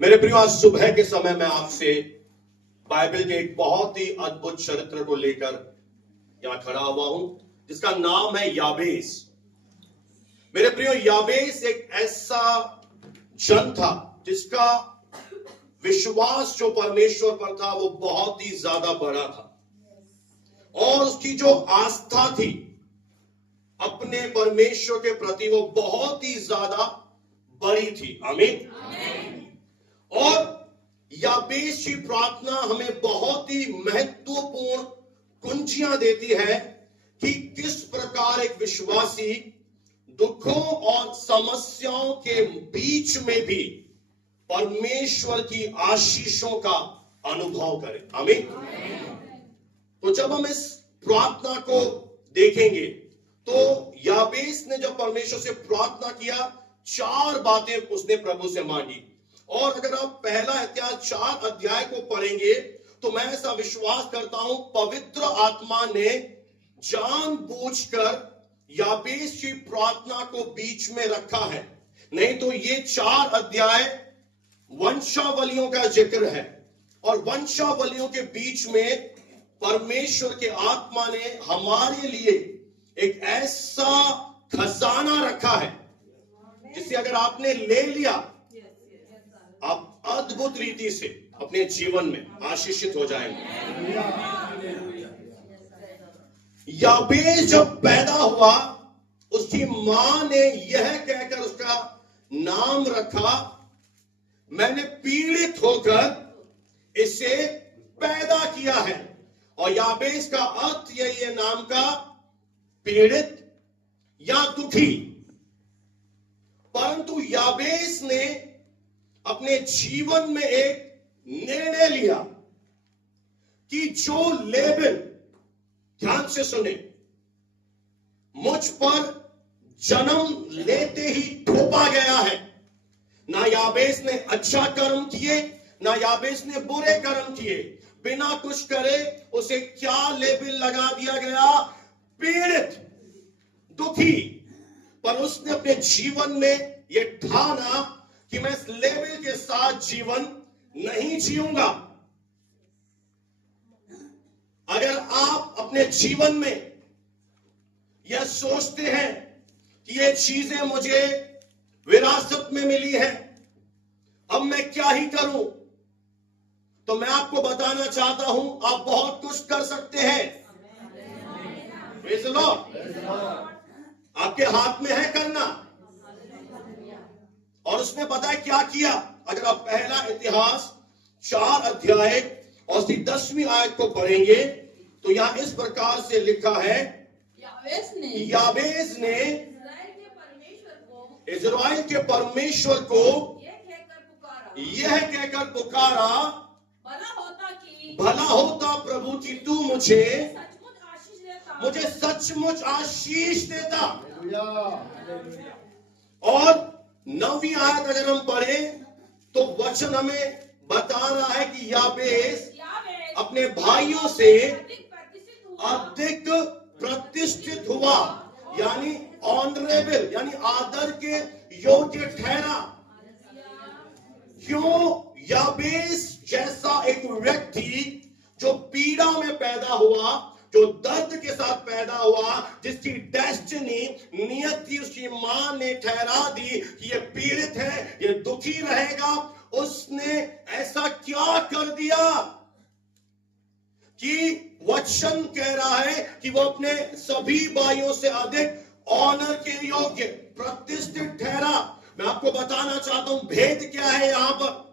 मेरे प्रियो, आज सुबह के समय मैं आपसे बाइबल के एक बहुत ही अद्भुत चरित्र को लेकर यहां खड़ा हुआ हूं, जिसका नाम है याबेस। मेरे प्रियो, याबेस एक ऐसा जन था जिसका विश्वास जो परमेश्वर पर था वो बहुत ही ज्यादा बड़ा था, और उसकी जो आस्था थी अपने परमेश्वर के प्रति वो बहुत ही ज्यादा बड़ी थी। आमीन। और याबेस की प्रार्थना हमें बहुत ही महत्वपूर्ण कुंजियां देती है कि किस प्रकार एक विश्वासी दुखों और समस्याओं के बीच में भी परमेश्वर की आशीषों का अनुभव करे। आमीन। तो जब हम इस प्रार्थना को देखेंगे तो याबेस ने जब परमेश्वर से प्रार्थना किया, 4 बातें उसने प्रभु से मांगी। और अगर आप पहला इतिहास 4 अध्याय को पढ़ेंगे तो मैं ऐसा विश्वास करता हूं पवित्र आत्मा ने जानबूझकर याबेस की प्रार्थना को बीच में रखा है, नहीं तो ये 4 अध्याय वंशावलियों का जिक्र है, और वंशावलियों के बीच में परमेश्वर के आत्मा ने हमारे लिए एक ऐसा खजाना रखा है जिसे अगर आपने ले लिया, आप अद्भुत रीति से अपने जीवन में आशीषित हो जाएंगे। याबेस जब पैदा हुआ, उसकी मां ने यह कहकर उसका नाम रखा, मैंने पीड़ित होकर इसे पैदा किया है। और याबेस का अर्थ यही है नाम का, पीड़ित या दुखी। परंतु याबेस ने अपने जीवन में एक निर्णय लिया कि जो लेबल, ध्यान से सुने, मुझ पर जन्म लेते ही थोपा गया है, ना याबेस ने अच्छा कर्म किए, ना याबेस ने बुरे कर्म किए, बिना कुछ करे उसे क्या लेबल लगा दिया गया, पीड़ित, दुखी। पर उसने अपने जीवन में यह ठाना कि मैं इस लेबल के साथ जीवन नहीं जीऊंगा। अगर आप अपने जीवन में यह सोचते हैं कि ये चीजें मुझे विरासत में मिली है, अब मैं क्या ही करूं, तो मैं आपको बताना चाहता हूं आप बहुत कुछ कर सकते हैं। Praise the Lord. आपके हाथ में है करना। और उसने पता है क्या किया। अगर आप पहला इतिहास 4 अध्याय और उसकी 10वीं आयत को पढ़ेंगे तो यहां इस प्रकार से लिखा है, याबेस ने इज़राइल के परमेश्वर को यह कहकर पुकारा, भला होता प्रभु कि तू मुझे सचमुच आशीष देता। और 9वीं आयत अगर हम पढ़ें तो वचन हमें बता रहा है कि याबेस अपने भाइयों से अधिक प्रतिष्ठित हुआ, यानी ऑनरेबल, यानी आदर के योग्य ठहरा। क्यों? याबेस जैसा एक व्यक्ति जो पीड़ा में पैदा हुआ, जो दर्द के साथ पैदा हुआ, जिसकी डेस्टिनी, नियति उसकी मां ने ठहरा दी कि ये पीड़ित है, ये दुखी रहेगा, उसने ऐसा क्या कर दिया कि वचन कह रहा है कि वो अपने सभी भाइयों से अधिक ऑनर के योग्य, प्रतिष्ठित ठहरा। मैं आपको बताना चाहता हूं भेद क्या है यहां पर।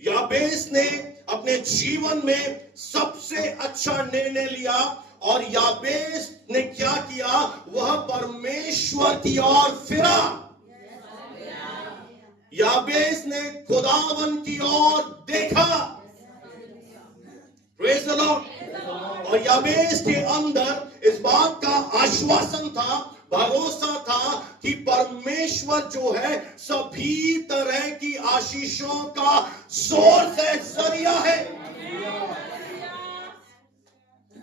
याबेस ने अपने जीवन में सबसे अच्छा निर्णय लिया, और याबेस ने क्या किया, वह परमेश्वर की ओर फिरा। याबेस ने खुदावन की ओर देखा। Praise the Lord. और याबेस के अंदर इस बात का आश्वासन था, भरोसा था कि परमेश्वर जो है सभी तरह की आशीषों का सोर्स है, जरिया है।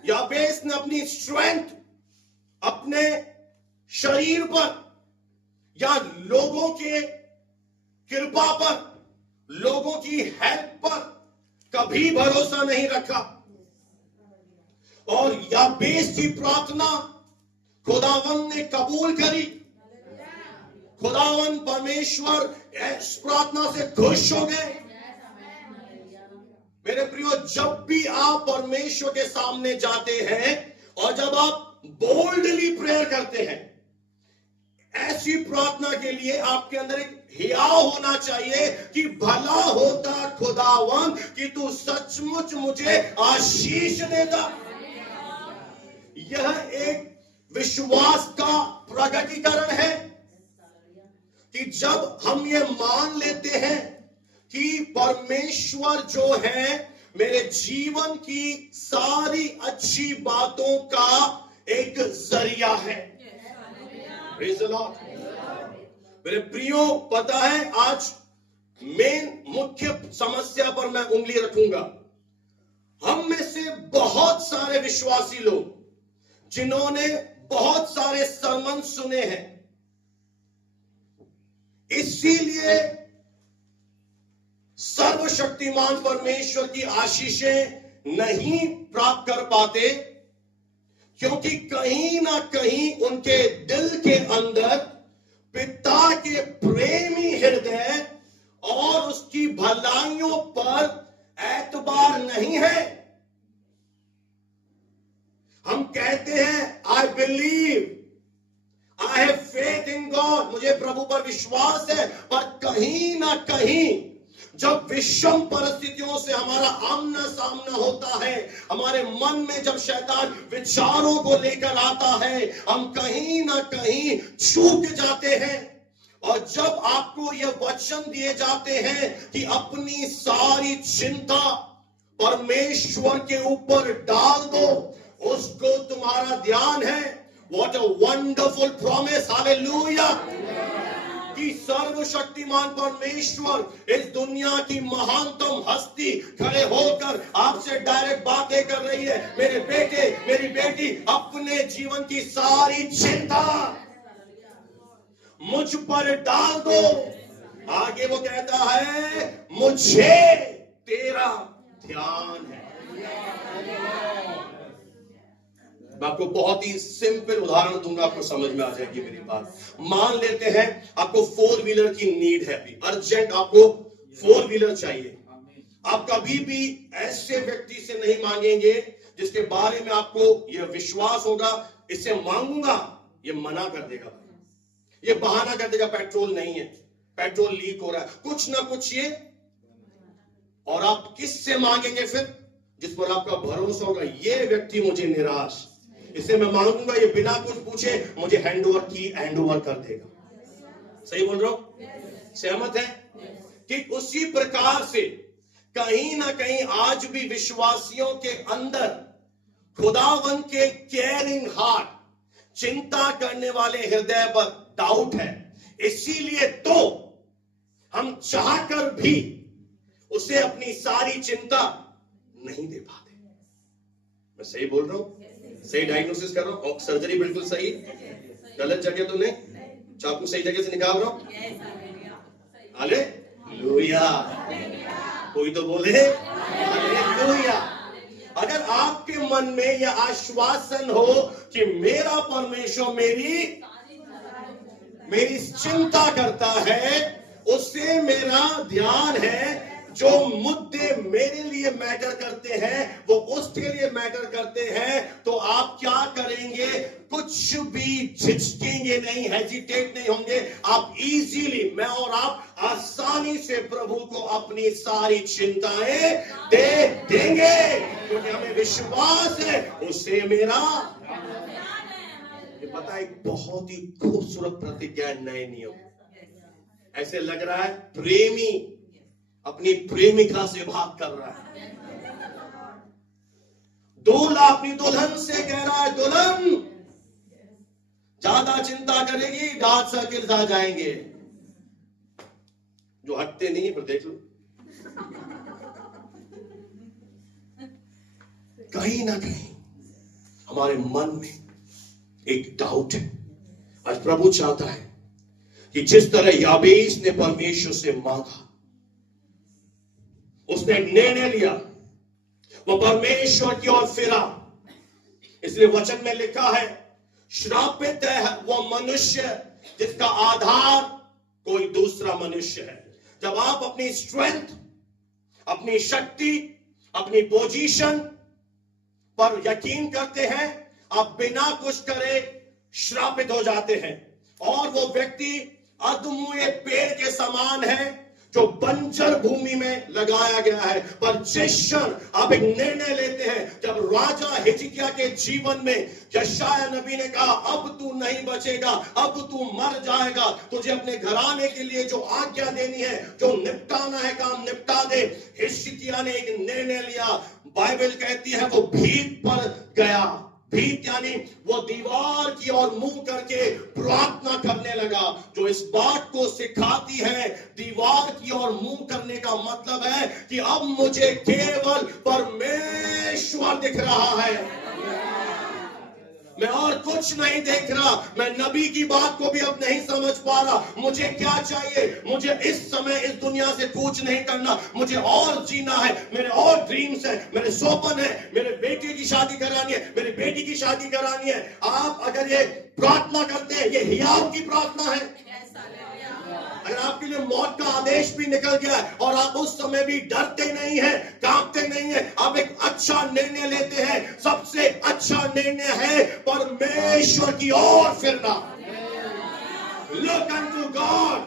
याबेस ने अपनी स्ट्रेंथ अपने शरीर पर या लोगों के कृपा पर लोगों की हेल्प पर कभी भरोसा नहीं रखा, और याबेस की प्रार्थना खुदावन ने कबूल करी। खुदावन परमेश्वर इस प्रार्थना से खुश हो गए। मेरे प्रियो, जब भी आप परमेश्वर के सामने जाते हैं और जब आप बोल्डली प्रेयर करते हैं, ऐसी प्रार्थना के लिए आपके अंदर एक हियाव होना चाहिए कि भला होता खुदावन कि तू सचमुच मुझे आशीष देता। यह एक विश्वास का प्रकटीकरण है कि जब हम ये मान लेते हैं कि परमेश्वर जो है मेरे जीवन की सारी अच्छी बातों का एक जरिया है। Praise the Lord। मेरे प्रियो, पता है आज मुख्य समस्या पर मैं उंगली रखूंगा। हम में से बहुत सारे विश्वासी लोग जिन्होंने बहुत सारे सरमन सुने हैं, इसीलिए सर्वशक्तिमान परमेश्वर की आशीषें नहीं प्राप्त कर पाते, क्योंकि कहीं ना कहीं उनके दिल के अंदर पिता के प्रेमी हृदय और उसकी भलाइयों पर एतबार नहीं है। हम कहते हैं I believe, I have faith in God, मुझे प्रभु पर विश्वास है, पर कहीं ना कहीं जब विषम परिस्थितियों से हमारा आमना सामना होता है, हमारे मन में जब शैतान विचारों को लेकर आता है, हम कहीं ना कहीं चूक जाते हैं। और जब आपको यह वचन दिए जाते हैं कि अपनी सारी चिंता परमेश्वर के ऊपर डाल दो, उसको तुम्हारा ध्यान है। What a wonderful promise, hallelujah, कि सर्वशक्तिमान परमेश्वर इस दुनिया की महानतम हस्ती खड़े होकर आपसे डायरेक्ट बातें कर रही है। मेरे बेटे, मेरी बेटी, अपने जीवन की सारी चिंता मुझ पर डाल दो। आगे वो कहता है, मुझे तेरा ध्यान है। मैं आपको बहुत ही सिंपल उदाहरण दूंगा, आपको समझ में आ जाएगी मेरी बात। मान लेते हैं आपको 4 व्हीलर की नीड है, अभी अर्जेंट आपको 4 व्हीलर चाहिए। आप कभी भी ऐसे व्यक्ति से नहीं मांगेंगे जिसके बारे में आपको यह विश्वास होगा इससे मांगूंगा, ये मना कर देगा, ये बहाना कर देगा, पेट्रोल नहीं है, पेट्रोल लीक हो रहा है, कुछ ना कुछ ये। और आप किससे मांगेंगे फिर? जिस पर आपका भरोसा होगा ये व्यक्ति मुझे निराश, इसे मैं मांगूंगा, ये बिना कुछ पूछे मुझे हैंड ओवर कर देगा। सही बोल रहा हूं? सहमत है? ठीक उसी प्रकार से कहीं ना कहीं आज भी विश्वासियों के अंदर खुदावन के केयरिंग हार्ट, चिंता करने वाले हृदय पर डाउट है। इसीलिए तो हम चाहकर भी उसे अपनी सारी चिंता नहीं दे पाते। मैं सही बोल रहा हूं? सही डायग्नोसिस कर रहा हूं? सर्जरी बिल्कुल सही, गलत जगह तो नहीं, चाकू सही जगह से निकाल रहा हूं। हालेलुया, कोई तो बोले हालेलुया। अगर आपके मन में यह आश्वासन हो कि मेरा परमेश्वर मेरी चिंता करता है, उससे मेरा ध्यान है, जो मुद्दे मेरे लिए मैटर करते हैं वो उसके लिए मैटर करते हैं, तो आप क्या करेंगे? कुछ भी झिझकेंगे नहीं, हेजिटेट नहीं होंगे। आप इजीली, मैं और आप आसानी से प्रभु को अपनी सारी चिंताएं दे देंगे, क्योंकि हमें विश्वास है उससे मेरा। ये पता है, एक बहुत ही खूबसूरत प्रतिज्ञा, नए नियम। ऐसे लग रहा है प्रेमी अपनी प्रेमिका से बात कर रहा है। दूल्हा अपनी दुल्हन से कह रहा है, दुल्हन ज्यादा चिंता करेगी डार्क सर्किल्स आ जाएंगे। जो हटते नहीं है, पर देख लो, कहीं ना कहीं हमारे मन में एक डाउट है। आज प्रभु चाहता है कि जिस तरह याबेस ने परमेश्वर से मांगा, उसने एक निर्णय लिया, वो परमेश्वर की ओर फिरा। इसलिए वचन में लिखा है, श्रापित है वो मनुष्य जिसका आधार कोई दूसरा मनुष्य है। जब आप अपनी स्ट्रेंथ, अपनी शक्ति, अपनी पोजीशन पर यकीन करते हैं, आप बिना कुछ करे श्रापित हो जाते हैं। और वो व्यक्ति अधमुए पेड़ के समान है जो बंजर भूमि में लगाया गया है। पर जिस क्षण आप एक निर्णय लेते हैं, जब राजा हिजकिय्याह के जीवन में यशायाह नबी ने कहा, अब तू नहीं बचेगा, अब तू मर जाएगा, तुझे अपने घराने के लिए जो आज्ञा देनी है, जो निपटाना है काम निपटा दे। हिजकिय्याह ने एक निर्णय लिया। बाइबल कहती है वो भीत पर गया। भीत यानी वो दीवार की ओर मुंह करके प्रार्थना करने लगा, जो इस बात को सिखाती है, दीवार की ओर मुंह करने का मतलब है कि अब मुझे केवल परमेश्वर दिख रहा है, मैं और कुछ नहीं देख रहा। मैं नबी की बात को भी अब नहीं समझ पा रहा। मुझे क्या चाहिए? मुझे इस समय इस दुनिया से कुछ नहीं करना, मुझे और जीना है, मेरे और ड्रीम्स है, मेरे सपन है, मेरे बेटे की शादी करानी है, मेरी बेटी की शादी करानी है। आप अगर ये प्रार्थना करते हैं, ये हियाव की प्रार्थना है। अगर आपके लिए मौत का आदेश भी निकल गया है और आप उस समय भी डरते नहीं हैं, कांपते नहीं हैं, आप एक अच्छा निर्णय लेते हैं, सबसे अच्छा निर्णय है परमेश्वर की ओर फिरना। Look unto God।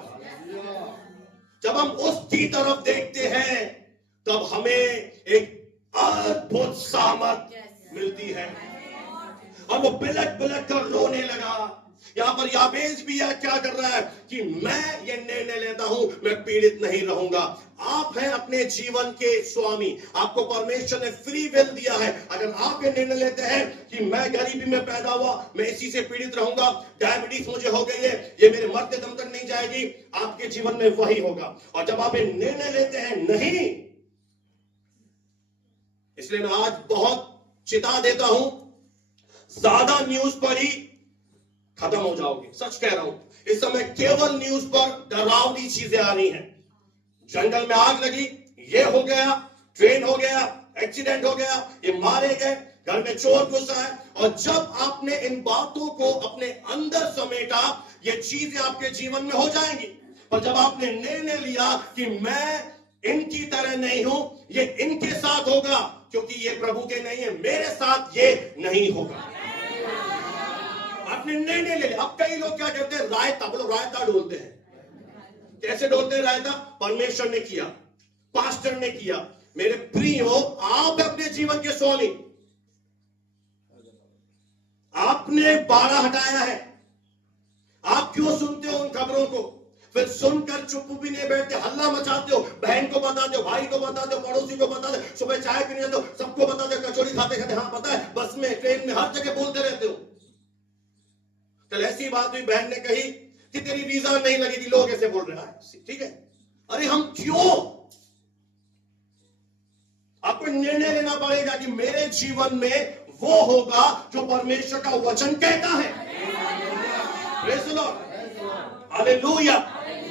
जब हम उसकी तरफ देखते हैं, तब हमें एक अद्भुत सामर्थ मिलती है। और वो बिलक बिलक कर रोने लगा। यहां पर याबेस भी यह क्या कर रहा है कि मैं ये निर्णय लेता हूं, मैं पीड़ित नहीं रहूंगा। आप हैं अपने जीवन के स्वामी, आपको परमेश्वर ने फ्री विल दिया है। अगर आप ये निर्णय लेते हैं कि मैं गरीबी में पैदा हुआ, मैं इसी से पीड़ित रहूंगा, डायबिटीज मुझे हो गई है, ये मेरे मरते दम तक नहीं जाएगी, आपके जीवन में वही होगा। और जब आप ये निर्णय लेते हैं नहीं, इसलिए मैं आज बहुत चिता देता हूं, ज्यादा न्यूज पढ़ी खत्म हो जाओगे। सच कह रहा हूं, इस समय केवल न्यूज पर डरावनी चीजें आ रही हैं। जंगल में आग लगी, ये हो गया, ट्रेन हो गया, एक्सीडेंट हो गया, ये मारे गए, घर में चोर घुसा है। और जब आपने इन बातों को अपने अंदर समेटा, ये चीजें आपके जीवन में हो जाएंगी। पर जब आपने निर्णय लिया कि मैं इनकी तरह नहीं हूं, ये इनके साथ होगा, क्योंकि ये प्रभु के नहीं है, मेरे साथ ये नहीं होगा। आपने निर्णय ले लिया। अब कई लोग क्या करते हैं, रायता, बोलो रायता डोलते हैं। कैसे डोलते हैं रायता? परमेश्वर ने किया, पास्टर ने किया। मेरे प्रियो, आप अपने जीवन के स्वामी, आपने बाड़ा हटाया है। आप क्यों सुनते हो उन खबरों को? फिर सुनकर चुप भी नहीं बैठते, हल्ला मचाते हो, बहन को बताते हो, भाई को बताते हो, पड़ोसी को बताते हो, सुबह चाय पीने जाते हो, सबको बताते हो, कचौड़ी खाते खाते, हाँ पता है, बस में, ट्रेन में, हर जगह बोलते रहते हो। कल ऐसी बात हुई, बहन ने कही कि तेरी वीजा नहीं लगी थी, लोग ऐसे बोल रहे हैं। ठीक है, अरे हम क्यों? आपको निर्णय लेना पड़ेगा कि मेरे जीवन में वो होगा जो परमेश्वर का वचन कहता है। Praise the Lord, hallelujah.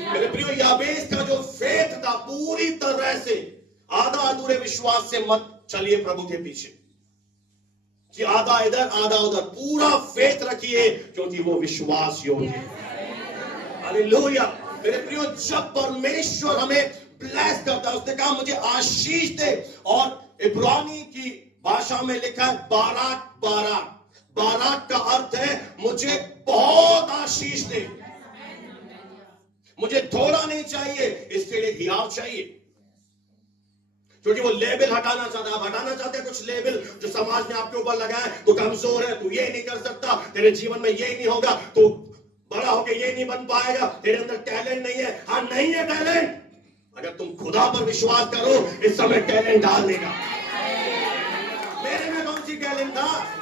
मेरे प्रियो, याबेस का जो फेथ था, पूरी तरह से आधा अधूरे विश्वास से मत चलिए प्रभु के पीछे कि आधा इधर आधा उधर। पूरा फेथ रखिए, क्योंकि वो विश्वास योग्य है। हालेलुया। मेरे प्रियो, जब परमेश्वर हमें ब्लेस करता है, उसने कहा मुझे आशीष दे। और इब्रानी की भाषा में लिखा है बाराक। बाराक, बाराक का अर्थ है मुझे बहुत आशीष दे, मुझे थोड़ा नहीं चाहिए, इसके लिए हियाव चाहिए। क्योंकि वो लेबल हटाना चाहता है। आप हटाना चाहते हैं कुछ लेबल जो समाज ने आपके ऊपर लगाया, तू कमजोर है, तू ये नहीं कर सकता, तेरे जीवन में ये नहीं होगा, तू बड़ा होकर ये नहीं बन पाएगा, तेरे अंदर टैलेंट नहीं है। हाँ, नहीं है टैलेंट। अगर तुम खुदा पर विश्वास करो, इस समय टैलेंट डाल देगा। मेरे में कौन सी टैलेंट था?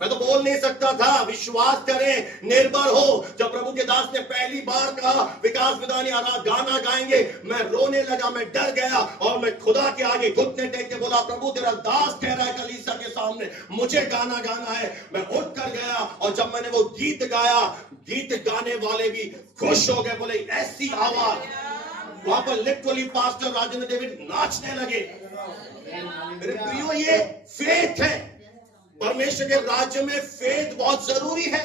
मैं तो बोल नहीं सकता था। विश्वास करें, निर्भर हो। जब प्रभु के दास ने पहली बार कहा विकास विदानी गाना गाएंगे, मैं रोने लगा, मैं डर गया और मैं खुदा के आगे घुटने टेक के बोला, प्रभु तेरा दास कह रहा है कलीसिया के सामने मुझे गाना गाना है। मैं उठ कर गया और जब मैंने वो गीत गाया, गीत गाने वाले भी खुश हो गए, बोले ऐसी आवाज वहां पर लिटरली पास्टर राजेंद्र डेविड नाचने लगे। मेरे प्रियो, ये फेथ है। परमेश्वर के राज्य में फेथ बहुत जरूरी है।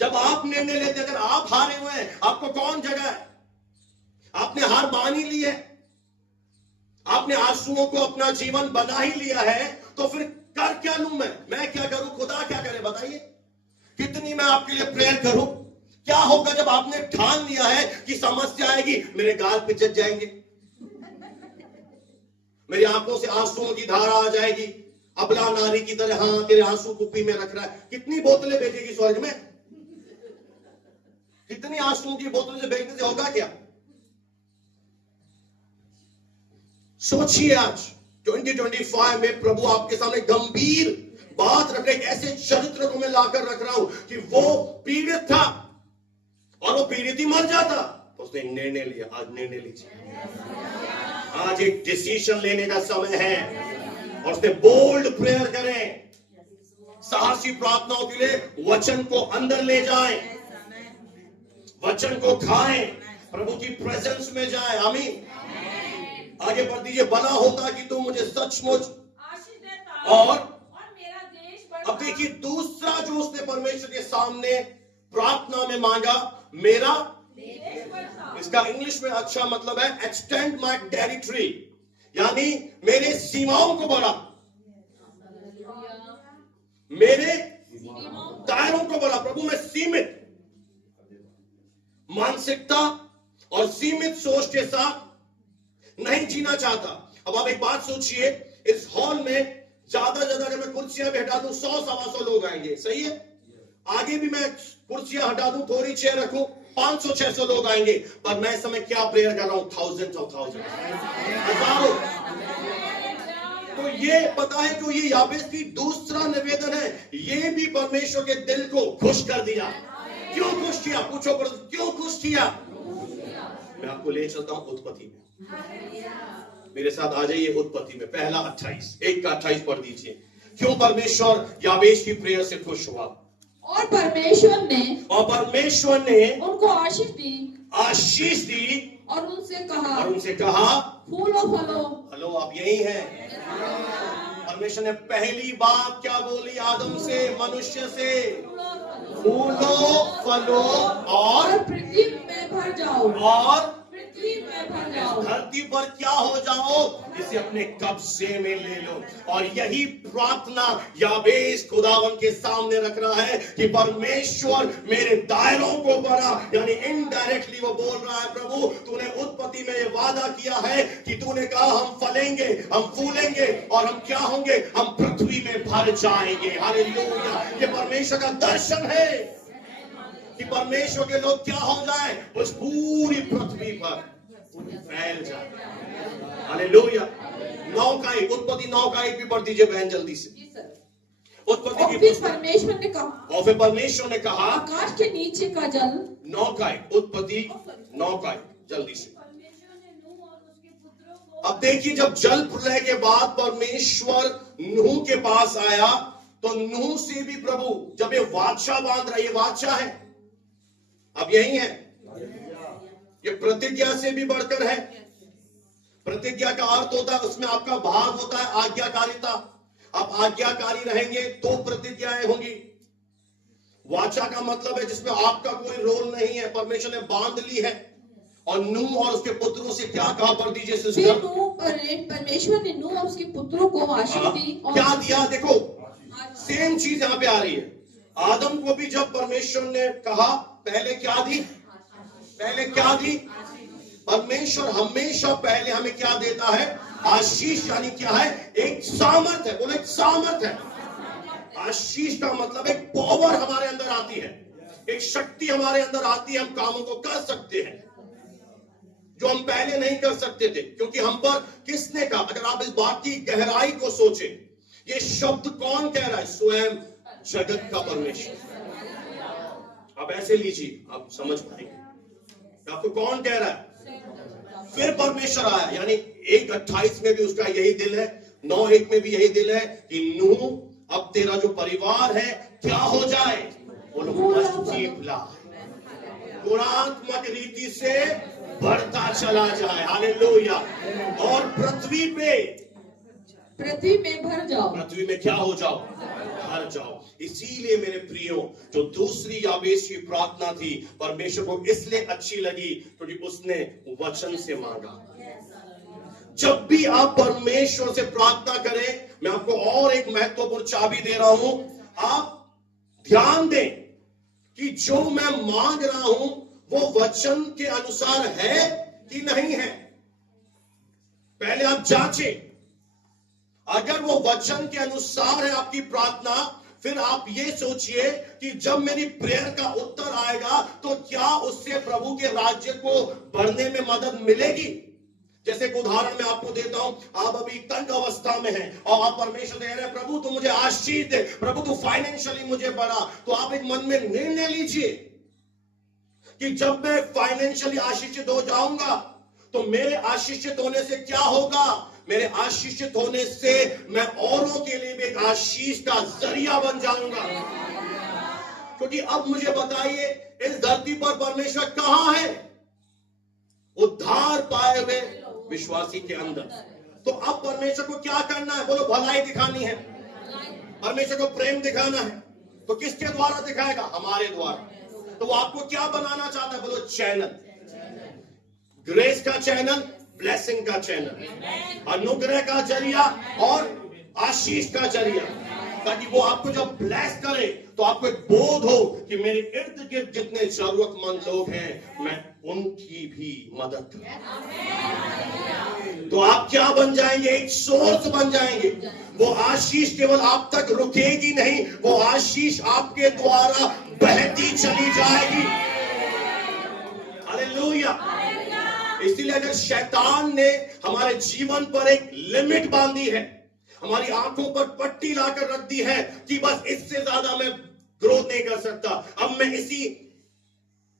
जब आप निर्णय लेते, अगर आप हारे हुए हैं, आपको कौन जगह है? आपने हार मान ही ली है, आपने आंसुओं को अपना जीवन बना ही लिया है, तो फिर कर क्या लूं मैं क्या करूं? खुदा क्या करे बताइए? कितनी मैं आपके लिए प्रेयर करूं? क्या होगा जब आपने ठान लिया है कि समस्या आएगी, मेरे गाल पिचक जाएंगे, मेरी आंखों से आंसुओं की धारा आ जाएगी, अबला नारी की तरह हाँ तेरे आंसू कुप्पी में रख रहा है। कितनी बोतलें बेचेगी स्वर्ग में? कितनी आंसुओं की बोतलें से बेचने से होगा क्या? सोचिए, आज 2025 में प्रभु आपके सामने गंभीर बात रख रहे, ऐसे चरित्र को मैं लाकर रख रहा हूं कि वो पीड़ित था और वो पीड़ित ही मर जाता, तो उसने निर्णय लिया। आज निर्णय लीजिए, आज एक डिसीजन लेने का समय है और उसने बोल्ड प्रेयर करें, साहसी प्रार्थनाओं के लिए वचन को अंदर ले जाएं, वचन को खाएं, प्रभु की प्रेजेंस में जाएं। आमीन। आगे बढ़ दीजिए। भला होता कि तुम मुझे सचमुच आशीष देता और मेरा देश बढ़ता। अब देखिए, दूसरा जो उसने परमेश्वर के सामने प्रार्थना में मांगा, मेरा देश बढ़ता। इसका इंग्लिश में अच्छा मतलब है एक्सटेंड माय टेरिटरी, यानी मेरे सीमाओं को बढ़ा, मेरे दायरों को बढ़ा। प्रभु, मैं सीमित मानसिकता और सीमित सोच के साथ नहीं जीना चाहता। अब आप एक बात सोचिए, इस हॉल में ज्यादा अगर मैं कुर्सियां भी हटा दूं, 100-125 लोग आएंगे, सही है? आगे भी मैं कुर्सियां हटा दूं, थोड़ी चेयर रखूं, 500-600 लोग आएंगे। पर मैं इस समय क्या प्रेयर कर रहा हूं? थाउजेंड्स ऑफ थाउजेंड, हजारों। तो ये पता है जो ये याबेस की दूसरा निवेदन है, ये भी परमेश्वर के दिल को खुश कर दिया। क्यों खुश किया? पूछो, क्यों खुश किया? मैं आपको ले चलता हूं उत्पत्ति में। मेरे साथ आ जाइए उत्पत्ति में, पहला 28, 1 का 28 पढ़ दीजिए। क्यों परमेश्वर याबेस की प्रेयर से खुश हुआ? और परमेश्वर ने उनको आशीष दी और उनसे कहा फूलो फलो। आप यही हैं। परमेश्वर ने पहली बात क्या बोली आदम से, मनुष्य से? फूलो फलो और पृथ्वी में भर जाओ। धरती पर क्या हो जाओ? इसे अपने कब्जे में ले लो। और यही प्रार्थना याबेस खुदावन के सामने रख रहा है कि परमेश्वर मेरे दायरों को बढ़ा, यानी इनडायरेक्टली वो बोल रहा है, प्रभु तूने उत्पत्ति में ये वादा किया है कि तूने कहा हम फलेंगे, हम फूलेंगे और हम क्या होंगे? हम पृथ्वी में भर जाएंगे। हालेलुया। ये परमेश्वर का दर्शन है कि परमेश्वर के लोग क्या हो जाए? उस पूरी पृथ्वी पर फैल जाए। हालेलुया। 9 का 1, उत्पत्ति 9 का 1 भी पढ़ दीजिए बहन जल्दी से। उत्पत्ति की परमेश्वर ने कहा, और फिर परमेश्वर ने कहा आकाश के नीचे का जल। 9 का 1, उत्पत्ति 9 का 1 जल्दी से। अब देखिए, जब जल प्रलय के बाद परमेश्वर नूह के पास आया, तो नूह से भी प्रभु जब ये वाचा बांध रहा है, ये वाचा है, अब यही है, ये प्रतिज्ञा से भी बढ़कर है। प्रतिज्ञा का अर्थ होता है उसमें आपका भाग होता है आज्ञाकारिता। आप आज्ञाकारी रहेंगे तो प्रतिज्ञाएं होंगी। वाचा का मतलब है जिसमें आपका कोई रोल नहीं है, परमेश्वर ने बांध ली है। और नूह और उसके पुत्रों से क्या कहा? पढ़ दीजिए सिस्टर। परमेश्वर ने नूह और उसके पुत्रों को आशीष दी। और क्या दिया? देखो सेम चीज यहां पे आ रही है। आदम को भी जब परमेश्वर ने कहा, पहले क्या दी? परमेश्वर हमेशा पहले हमें क्या देता है? आशीष। यानी क्या है? एक सामर्थ है। बोलो, एक सामर्थ है। आशीष का मतलब एक पावर हमारे अंदर आती है, एक शक्ति हमारे अंदर आती है, हम कामों को कर सकते हैं जो हम पहले नहीं कर सकते थे। क्योंकि हम पर किसने कहा? अगर आप इस बात की गहराई को सोचें, ये शब्द कौन कह रहा है? स्वयं जगत का परमेश्वर। आप ऐसे लीजिए, आप समझ पाएंगे आपको कौन कह रहा है। फिर परमेश्वर आया, यानी 1:28 में भी उसका यही दिल है, 9:1 में भी यही दिल है कि नूह अब तेरा जो परिवार है क्या हो जाए? बोलो, गुणात्मक रीति से बढ़ता चला जाए। हालेलुया। और पृथ्वी में भर जाओ। पृथ्वी में क्या हो जाओ? भर जाओ। इसीलिए मेरे प्रियो, जो दूसरी याबेस की प्रार्थना थी, परमेश्वर को इसलिए अच्छी लगी क्योंकि उसने वचन से मांगा। जब भी आप परमेश्वर से प्रार्थना करें, मैं आपको और एक महत्वपूर्ण चाबी दे रहा हूं। आप ध्यान दें कि जो मैं मांग रहा हूं वो वचन के अनुसार है कि नहीं है। पहले आप जांचें। अगर वो वचन के अनुसार है आपकी प्रार्थना, फिर आप ये सोचिए कि जब मेरी प्रेयर का उत्तर आएगा तो क्या उससे प्रभु के राज्य को बढ़ने में मदद मिलेगी। जैसे एक उदाहरण मैं आपको देता हूं। आप अभी तंग अवस्था में हैं और आप परमेश्वर दे रहे हैं, प्रभु तू मुझे आशीष दे, प्रभु तू फाइनेंशियली मुझे बढ़ा। तो आप एक मन में निर्णय लीजिए कि जब मैं फाइनेंशियली आशीषित हो जाऊंगा तो मेरे आशीषित होने से क्या होगा? मेरे आशीषित होने से मैं औरों के लिए भी एक आशीष का जरिया बन जाऊंगा। क्योंकि अब मुझे बताइए, इस धरती पर परमेश्वर कहां है? उद्धार पाए हुए विश्वासी के अंदर। तो अब परमेश्वर को क्या करना है? बोलो, भलाई दिखानी है। परमेश्वर को प्रेम दिखाना है। तो किसके द्वारा दिखाएगा? हमारे द्वारा। तो वो आपको क्या बनाना चाहता है? बोलो, चैनल, ग्रेस का चैनल, ब्लेसिंग का चैनल, अनुग्रह का जरिया और आशीष का जरिया, ताकि वो आपको जब ब्लेस करे तो आपको एक बोध हो कि मेरे इर्द गिर्द जितने जरूरतमंद लोग हैं, मैं उनकी भी मदद करूं। तो आप क्या बन जाएंगे? एक सोर्स बन जाएंगे। वो आशीष केवल आप तक रुकेगी नहीं, वो आशीष आपके द्वारा बहती चली जाएगी। हालेलुया। इसलिए अगर शैतान ने हमारे जीवन पर एक लिमिट बांधी है, हमारी आंखों पर पट्टी लाकर रख दी है कि बस इससे ज्यादा मैं ग्रोथ नहीं कर सकता, अब मैं इसी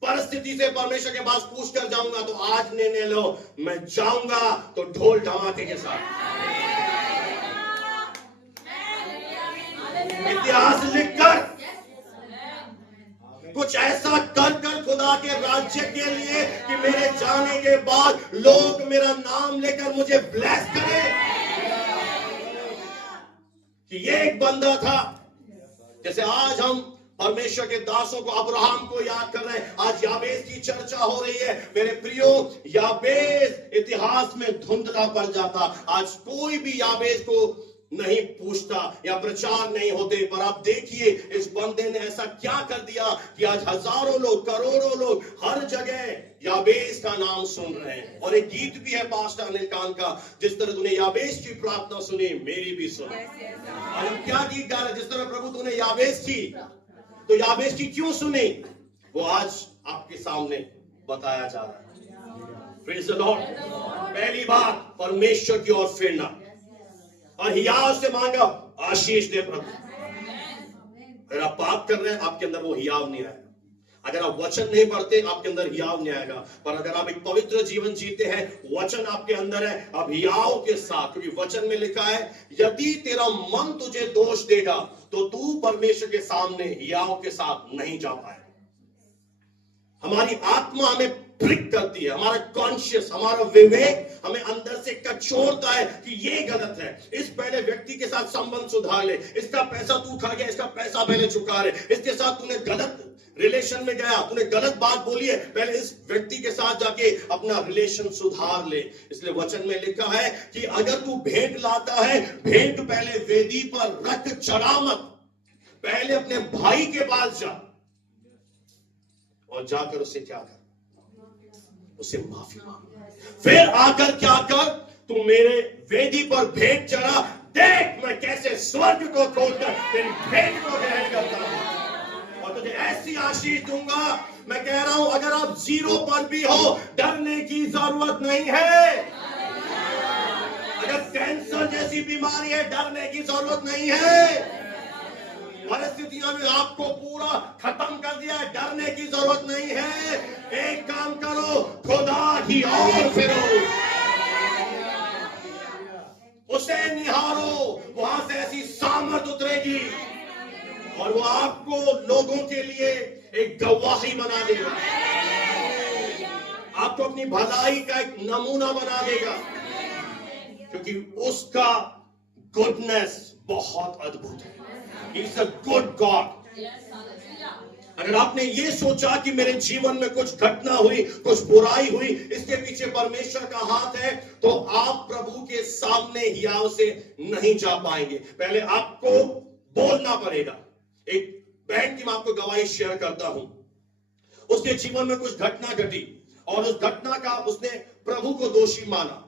परिस्थिति से परमेश्वर के पास पूछ कर जाऊंगा, तो आज निर्णय लो, मैं जाऊंगा तो ढोल धमाके के साथ। इतिहास लिखकर कुछ ऐसा कर कर खुदा के राज्य के लिए कि मेरे जाने के बाद लोग मेरा नाम लेकर मुझे ब्लेस करें। कि ये एक बंदा था। जैसे आज हम परमेश्वर के दासों को, अब्राहम को याद कर रहे हैं, आज याबेस की चर्चा हो रही है। मेरे प्रियो, याबेस इतिहास में धुंधला पड़ जाता। आज कोई भी याबेस को नहीं पूछता या प्रचार नहीं होते। पर आप देखिए, इस बंदे ने ऐसा क्या कर दिया कि आज हजारों लोग, करोड़ों लोग हर जगह याबेस का नाम सुन रहे हैं। और एक गीत भी है पास्टर अनिल कान का, जिस तरह तूने याबेस की प्रार्थना सुनी, मेरी भी सुन। और हम क्या गीत गा रहे हैं? जिस तरह प्रभु तूने याबेस की, तो याबेस की क्यों सुनी, वो आज आपके सामने बताया जा रहा है। Praise the Lord. पहली बात, परमेश्वर की ओर फिरना और हियाव से मांगा, आशीष दे प्रभु। अगर आप पाप कर रहे हैं, आपके अंदर वो हियाव नहीं आएगा। अगर आप वचन नहीं पढ़ते, आपके अंदर हियाव नहीं आएगा। पर अगर आप एक पवित्र जीवन जीते हैं, वचन आपके अंदर है, आप हियाव के साथ, क्योंकि वचन में लिखा है, यदि तेरा मन तुझे दोष देगा तो तू परमेश्वर के सामने हियाव के साथ नहीं जा पाए। हमारी आत्मा हमें प्रिक करती है, हमारा कॉन्शियस, हमारा विवेक हमें अंदर से कचोड़ता है कि ये गलत है, इस पहले व्यक्ति के साथ संबंध सुधार ले, इसका पैसा तू खा गया, इसका पैसा पहले चुका ले, इसके साथ तूने गलत रिलेशन में गया, तूने गलत बात बोली है, पहले इस व्यक्ति के साथ जाके अपना रिलेशन सुधार ले। इसलिए वचन में लिखा है कि अगर तू भेंट लाता है, भेंट पहले वेदी पर रख, चढ़ा मत, पहले अपने भाई के पास जा और जाकर उससे क्या कर, उसे माफी मांग। फिर आकर क्या कर, तू मेरे वेदी पर भेंट चढ़ा, देख मैं कैसे स्वर्ग को खोलकर तेरी भेंट को ग्रहण करता हूं और तुझे ऐसी आशीष दूंगा। मैं कह रहा हूं, अगर आप जीरो पर भी हो, डरने की जरूरत नहीं है। अगर कैंसर जैसी बीमारी है, डरने की जरूरत नहीं है। परिस्थितियों में आपको पूरा खत्म कर दिया है, डरने की जरूरत नहीं है। एक काम करो, खुदा की ओर फिरो, उसे निहारो, वहां से ऐसी सामर्थ उतरेगी और वो आपको लोगों के लिए एक गवाही बना देगा। आपको अपनी भलाई का एक नमूना बना देगा, क्योंकि उसका गुडनेस बहुत अद्भुत है। He is a good God. अगर आपने ये सोचा कि मेरे जीवन में कुछ घटना हुई, कुछ बुराई हुई, इसके पीछे परमेश्वर का हाथ है, तो आप प्रभु के सामने हियाव से नहीं जा पाएंगे। पहले आपको बोलना पड़ेगा। एक बहन की मैं आपको गवाही शेयर करता हूं। उसके जीवन में कुछ घटना घटी और उस घटना का उसने प्रभु को दोषी माना।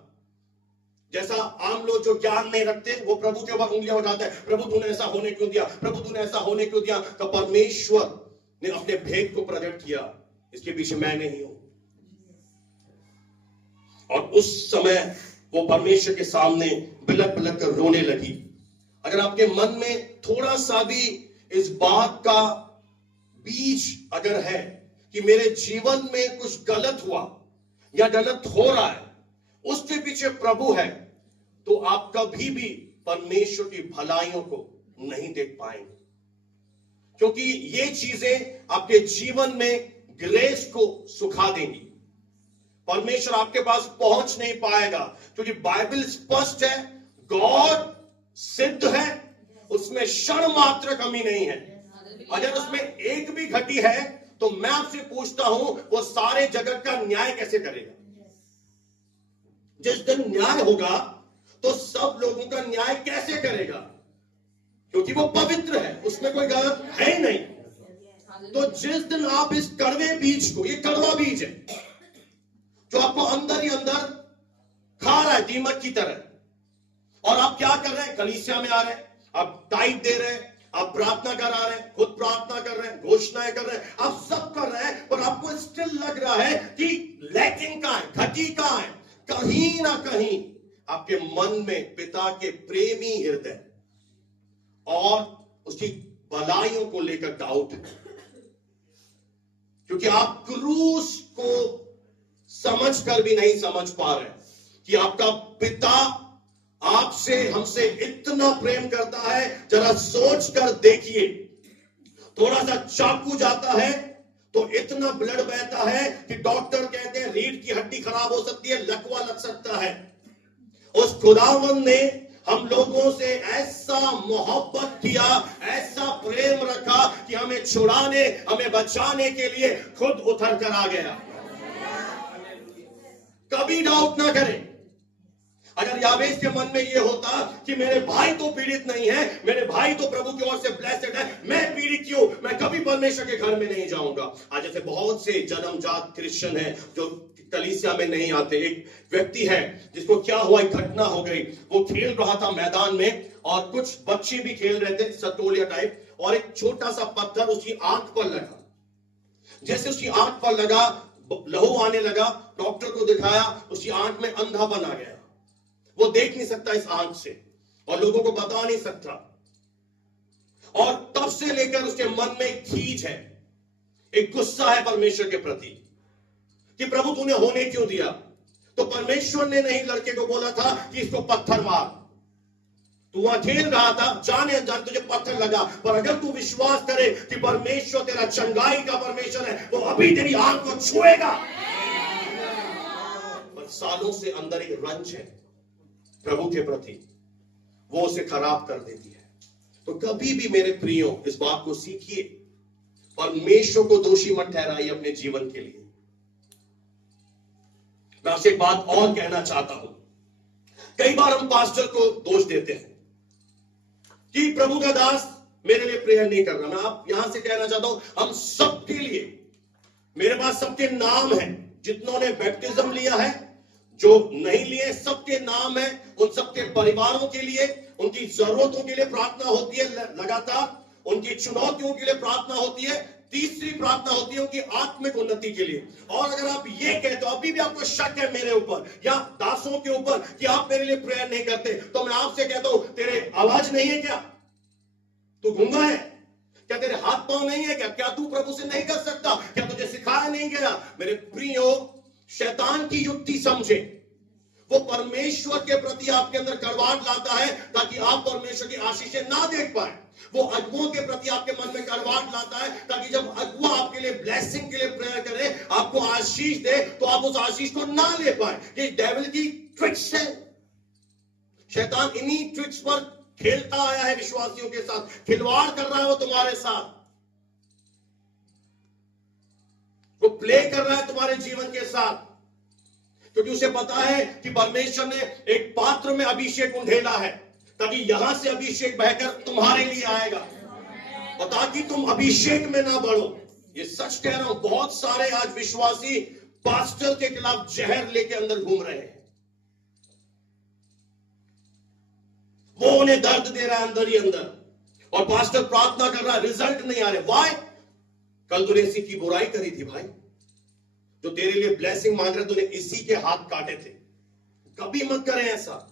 जैसा आम लोग जो ज्ञान नहीं रखते वो प्रभु के ऊपर उंगलियां उठाते हैं, प्रभु तूने ऐसा होने क्यों दिया, प्रभु तूने ऐसा होने क्यों दिया। तो परमेश्वर ने अपने भेद को प्रकट किया, इसके पीछे मैं नहीं हूं। और उस समय वो परमेश्वर के सामने बिलक बिलक कर रोने लगी। अगर आपके मन में थोड़ा सा भी इस बात का बीज अगर है कि मेरे जीवन में कुछ गलत हुआ या गलत हो रहा है, उसके पीछे प्रभु है, तो आप कभी भी परमेश्वर की भलाइयों को नहीं देख पाएंगे, क्योंकि ये चीजें आपके जीवन में ग्रेस को सुखा देंगी। परमेश्वर आपके पास पहुंच नहीं पाएगा, क्योंकि बाइबल स्पष्ट है, गॉड सिद्ध है, उसमें क्षण मात्र कमी नहीं है। अगर उसमें एक भी घटी है तो मैं आपसे पूछता हूं, वो सारे जगत का न्याय कैसे करेगा। जिस दिन न्याय होगा तो सब लोगों का न्याय कैसे करेगा, क्योंकि वो पवित्र है, उसमें कोई गलत है ही नहीं। तो जिस दिन आप इस कड़वे बीज को, ये कड़वा बीज है जो आपको अंदर ही अंदर खा रहा है दीमक की तरह, और आप क्या कर रहे हैं, कलीसिया में आ रहे हैं, आप टाइप दे रहे हैं, आप प्रार्थना करा रहे हैं, खुद प्रार्थना कर रहे हैं, घोषणाएं कर रहे हैं, आप सब कर रहे हैं, पर आपको स्टिल लग रहा है कि लैकिंग कहां है, घटी कहां है। कहीं ना कहीं आपके मन में पिता के प्रेमी हृदय और उसकी भलाइयों को लेकर डाउट है, क्योंकि आप क्रूस को समझ कर भी नहीं समझ पा रहे कि आपका पिता आपसे, हमसे इतना प्रेम करता है। जरा सोच कर देखिए, थोड़ा सा चाकू जाता है तो इतना ब्लड बहता है कि डॉक्टर कहते हैं रीढ़ की हड्डी खराब हो सकती है, लकवा लग सकता है। उस खुदावंद ने हम लोगों से ऐसा मोहब्बत किया, ऐसा प्रेम रखा कि हमें छुड़ाने, हमें बचाने के लिए खुद उतर कर आ गया। कभी डाउट ना करें। अगर याबेस के मन में यह होता कि मेरे भाई तो पीड़ित नहीं है, मेरे भाई तो प्रभु की ओर से ब्लेस्ड है, मैं पीड़ित क्यों, मैं कभी परमेश्वर के घर में नहीं जाऊंगा। आज जैसे बहुत से जन्मजात क्रिश्चियन हैं जो कलीसिया में नहीं आते। एक व्यक्ति है जिसको क्या हुआ, एक घटना हो गई, वो खेल रहा था मैदान में और कुछ बच्चे भी खेल रहे थे सतोलिया टाइप, और एक छोटा सा पत्थर उसकी आंख पर लगा। जैसे उसकी आंख पर लगा, लहू आने लगा, डॉक्टर को दिखाया, उसकी आंख में अंधापन आ गया, वो देख नहीं सकता इस आंख से और लोगों को बता नहीं सकता। और तब से लेकर उसके मन में एक खींच है, एक गुस्सा है परमेश्वर के प्रति कि प्रभु तूने होने क्यों दिया। तो परमेश्वर ने नहीं लड़के को बोला था कि इसको पत्थर मार, तू वहां खेल रहा था, जाने अनजाने तुझे पत्थर लगा, पर अगर तू विश्वास करे कि परमेश्वर तेरा चंगाई का परमेश्वर है, वो अभी तेरी आंख को छुएगा। पर सालों से अंदर एक रंज है प्रभु के प्रति, वो उसे खराब कर देती है। तो कभी भी मेरे प्रियो इस बात को सीखिए, परमेश्वर को दोषी मत ठहराइए अपने जीवन के लिए। मैं आपसे एक बात और कहना चाहता हूं। कई बार हम पास्टर को दोष देते हैं कि प्रभु का दास मेरे लिए प्रेयर नहीं कर रहा। मैं आप यहां से कहना चाहता हूं, हम सबके लिए, मेरे पास सबके नाम है, जितनों ने बैप्टिज्म लिया है, जो नहीं लिए, सबके नाम है। उन सबके परिवारों के लिए, उनकी जरूरतों के लिए प्रार्थना होती है लगातार, उनकी चुनौतियों के लिए प्रार्थना होती है, तीसरी प्रार्थना होती है उनकी आत्मिक उन्नति के लिए। और अगर आप ये कहते हो, अभी भी आपको शक है मेरे ऊपर या दासों के ऊपर कि आप मेरे लिए प्रेयर नहीं करते, तो मैं आपसे कहता हूं, तेरे आवाज नहीं है क्या, तू गूंगा है क्या, तेरे हाथ पांव नहीं है क्या तू प्रभु से नहीं कर सकता, क्या तुझे सिखाया नहीं गया। मेरे प्रियो, शैतान की युक्ति समझे, वो परमेश्वर के प्रति आपके अंदर कड़वाहट लाता है ताकि आप परमेश्वर की आशीषें ना देख पाए। वो अगुओं के प्रति आपके मन में कड़वाहट लाता है ताकि जब अगुआ आपके लिए ब्लेसिंग के लिए प्रेयर करे, आपको आशीष दे, तो आप उस आशीष को ना ले पाए। ये डेविल की ट्रिक्स है। शैतान इन्हीं ट्रिक्स पर खेलता आया है, विश्वासियों के साथ खिलवाड़ कर रहा है वो तुम्हारे साथ, वो प्ले कर रहा है तुम्हारे जीवन के साथ, क्योंकि उसे पता है कि परमेश्वर ने एक पात्र में अभिषेक उंडेला है ताकि यहां से अभिषेक बहकर तुम्हारे लिए आएगा और ताकि तुम अभिषेक में ना बढ़ो। ये सच कह रहा हूं, बहुत सारे आज विश्वासी पास्टर के खिलाफ जहर लेके अंदर घूम रहे हैं। वो उन्हें दर्द दे रहा है अंदर ही अंदर, और पास्टर प्रार्थना कर रहा है, रिजल्ट नहीं आ रहे। वाई? कल तूने इसी की बुराई करी थी भाई, जो तेरे लिए ब्लेसिंग मांग रहे, तूने इसी के हाथ काटे थे। कभी मत करें ऐसा।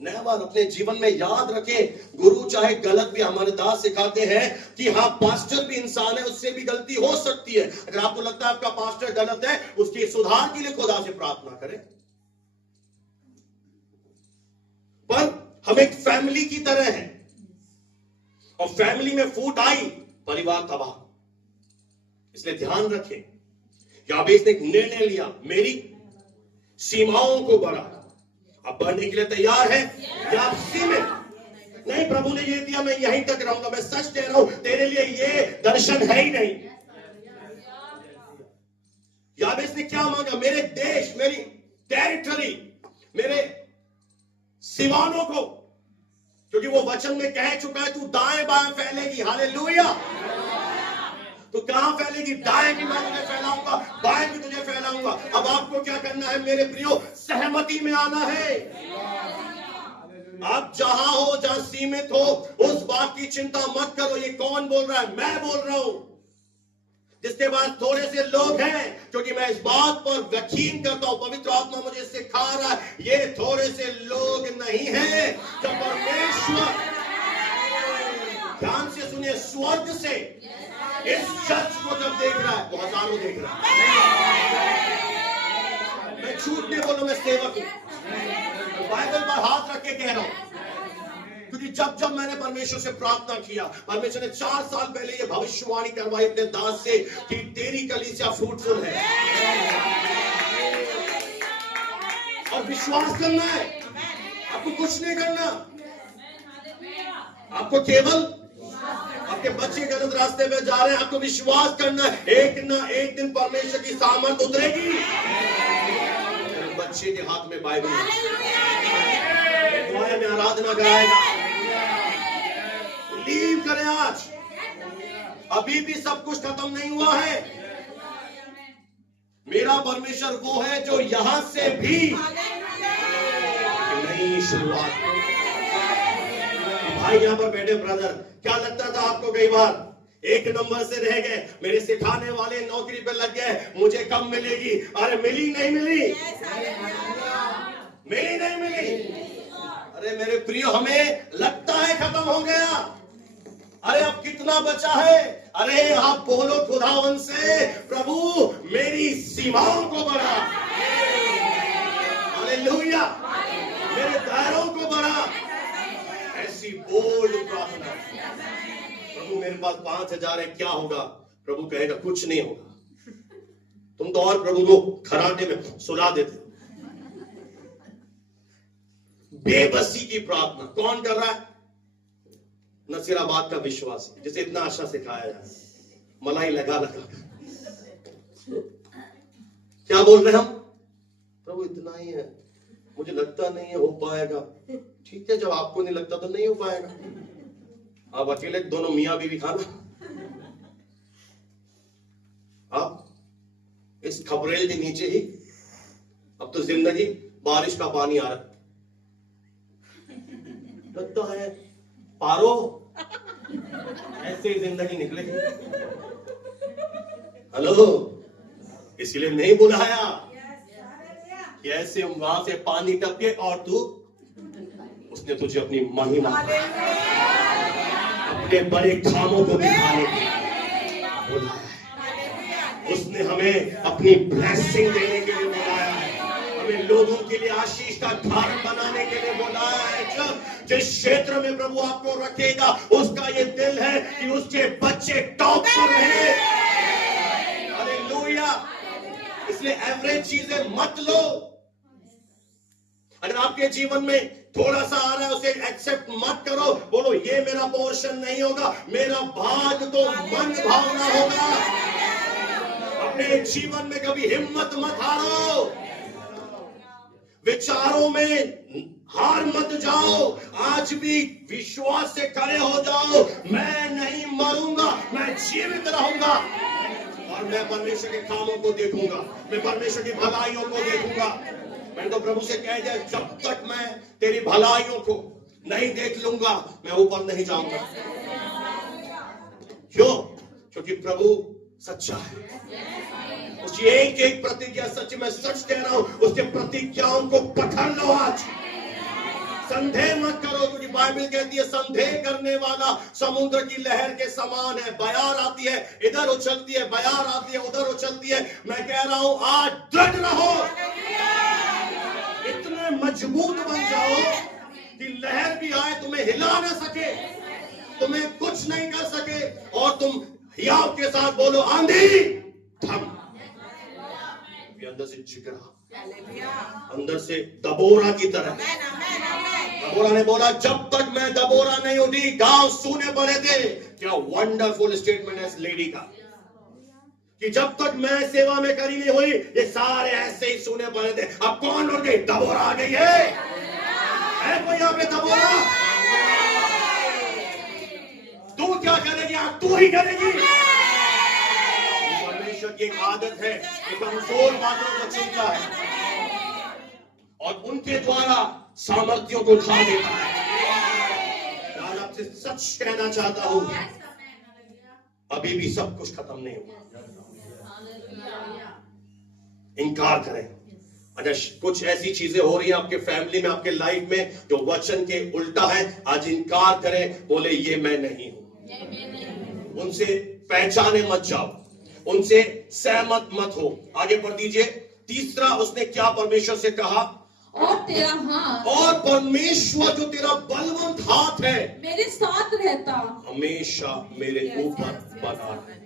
नया बार अपने जीवन में याद रखें, गुरु चाहे गलत भी, हमारे दास सिखाते हैं कि हाँ पास्टर भी इंसान है, उससे भी गलती हो सकती है। अगर आपको लगता है आपका पास्टर गलत है, उसके सुधार के लिए खुदा से प्रार्थना करें। पर हम एक फैमिली की तरह हैं, और फैमिली में फूट आई, परिवार तबाह। इसलिए ध्यान रखें, याबेस ने एक निर्णय लिया, मेरी सीमाओं को बढ़ा। आप बढ़ने के लिए तैयार हैं या आप सीमित? नहीं, प्रभु ने ये दिया, मैं यहीं तक रहूंगा। मैं सच कह रहा हूं, तेरे लिए ये दर्शन है ही नहीं। याबेस ने क्या मांगा? मेरे देश, मेरी टेरिटरी, मेरे सीमाओं को, क्योंकि वो वचन में कह चुका है तू दाएं बाएं फैलेगी। हालेलुया। तो कहां फैलेगी? दाएं भी मैं तुझे फैलाऊंगा, बाएं भी तुझे फैलाऊंगा। अब आपको क्या करना है मेरे प्रियो? सहमति में आना है। आप जहां हो, जहां सीमित हो, उस बात की चिंता मत करो। ये कौन बोल रहा है? मैं बोल रहा हूं, जिसके बाद थोड़े से लोग हैं, क्योंकि मैं इस बात पर यकीन करता हूं, पवित्र आत्मा मुझे सिखा रहा है, ये थोड़े से लोग नहीं हैं जब परमेश्वर, ध्यान से सुनिए, स्वर्ग से इस चर्च को जब देख रहा है, वो हजारों देख रहा है। मैं झूठ नहीं बोल रहा, मैं सेवक हूं, बाइबल पर हाथ रख के कह रहा हूं। क्योंकि जब जब मैंने परमेश्वर से प्रार्थना किया, परमेश्वर ने 4 साल पहले ये भविष्यवाणी करवाई अपने दास से कि तेरी कलीसिया फ्रूटफुल है। और विश्वास करना है, आपको कुछ नहीं करना, आपको केवल आपके बच्चे गलत रास्ते पे जा रहे हैं, आपको विश्वास करना है, एक ना एक दिन परमेश्वर की सामर्थ उतरेगी। बच्चे के हाथ में बाइबल में आराधना कराएगा। लीव करें आज, अभी भी सब कुछ खत्म नहीं हुआ है। मेरा परमेश्वर वो है जो यहां से भी नई शुरुआत। भाई यहां पर बैठे ब्रदर, क्या लगता था आपको कई बार? 1 नंबर से रह गए, मेरे सिखाने वाले नौकरी पे लग गए, मुझे कब मिलेगी? अरे मिली नहीं मिली, मिली नहीं मिली। अरे मेरे प्रियो, हमें लगता है खत्म हो गया, अरे अब कितना बचा है? अरे आप बोलो खुदावन से, प्रभु मेरी सीमाओं को बढ़ा, हालेलुया, मेरे दायरों को बढ़ा। ऐसी बोल्ड प्रार्थना, प्रभु मेरे पास 5,000 है, क्या होगा? प्रभु कहेगा कुछ नहीं होगा। तुम तो और प्रभु को खराटे में सुला देते। बेबसी की प्रार्थना कौन कर रहा है? नसीराबाद का विश्वासी, जिसे इतना आशा सिखाया जाए, मलाई लगा लगा। क्या बोल रहे हम? प्रभु इतना ही है, मुझे लगता नहीं है हो पाएगा। ठीक है, जब आपको नहीं लगता तो नहीं हो पाएगा। आप अकेले दोनों मियां बीवी खाना। आप इस खबरेल के नीचे ही, अब तो जिंदगी बारिश का पानी आ रहा, लगता है पारो ऐसे ही जिंदगी निकलेगी। हेलो, इसलिए नहीं बुलाया कि ऐसे वहां से पानी टपके और तू, उसने तुझे अपनी महिमा, अपने बड़े कामों को दिखाने के लिए बुलाया है। उसने हमें अपनी ब्लेसिंग देने के लिए बुलाया है, हमें लोगों के लिए आशीष का घर बनाने के लिए बोला है। जब जिस क्षेत्र में प्रभु आपको रखेगा, उसका ये दिल है कि उसके बच्चे टॉप पर रहे। हालेलुया। इसलिए एवरेज चीजें मत लो। अगर आपके जीवन में थोड़ा सा आ रहा है, उसे एक्सेप्ट मत करो। बोलो ये मेरा पोर्शन नहीं होगा, मेरा भाग तो मन भावना होगा। अपने जीवन में कभी हिम्मत मत हारो, विचारों में हार मत जाओ। आज भी विश्वास से खड़े हो जाओ, मैं नहीं मरूंगा, मैं जीवित रहूंगा और मैं परमेश्वर के कामों को देखूंगा, मैं परमेश्वर की भलाइयों को देखूंगा। मैंने तो प्रभु से कह दिया, जब तक मैं तेरी भलाइयों को नहीं देख लूंगा, मैं ऊपर नहीं जाऊंगा। क्यों? क्योंकि प्रभु सच्चा है। उसकी एक एक प्रतिज्ञा सच। मैं सच कह रहा हूं, उसके प्रतिज्ञाओं को पकड़ लो आज। संदेह मत करो, क्योंकि बाइबल कहती है संदेह करने वाला समुद्र की लहर के समान है। बयार आती है, इधर उछलती है, बयार आती है, उधर उछलती है। मैं कह रहा हूं आज दृढ़ रहो, इतने मजबूत बन जाओ कि लहर भी आए तुम्हें हिला ना सके, तुम्हें कुछ नहीं कर सके, और तुम हियाव के साथ बोलो आंधी थम। अंदर से जिगरा, अंदर से दबोरा की तरह। दबोरा ने बोला, जब तक मैं दबोरा नहीं उठी गांव सूने पड़े थे। क्या वंडरफुल स्टेटमेंट है इस लेडी का, कि जब तक मैं सेवा में खड़ी नहीं हुई, ये सारे ऐसे ही सूने पड़े थे। अब कौन उठ गई? दबोरा आ गई है कोई यहाँ पे दबोरा? तू क्या करेगी? तू ही करेगी। परमेश्वर की एक आदत है कि कमजोर बातों को चुनता है और उनके द्वारा सामर्थ्यों को उठा देता है। आज आपसे सच कहना चाहता हूं, अभी भी सब कुछ खत्म नहीं हुआ। इनकार करें। अगर कुछ ऐसी चीजें हो रही हैं आपके फैमिली में, आपके लाइफ में, जो वचन के उल्टा है, आज इनकार करें। बोले ये मैं नहीं हूं। उनसे पहचाने मत जाओ, उनसे सहमत मत हो। आगे बढ़ दीजिए। तीसरा उसने क्या परमेश्वर से कहा? और तेरा हाथ, और परमेश्वर जो तेरा बलवंत हाथ है मेरे साथ रहता, हमेशा मेरे ऊपर बना रहे।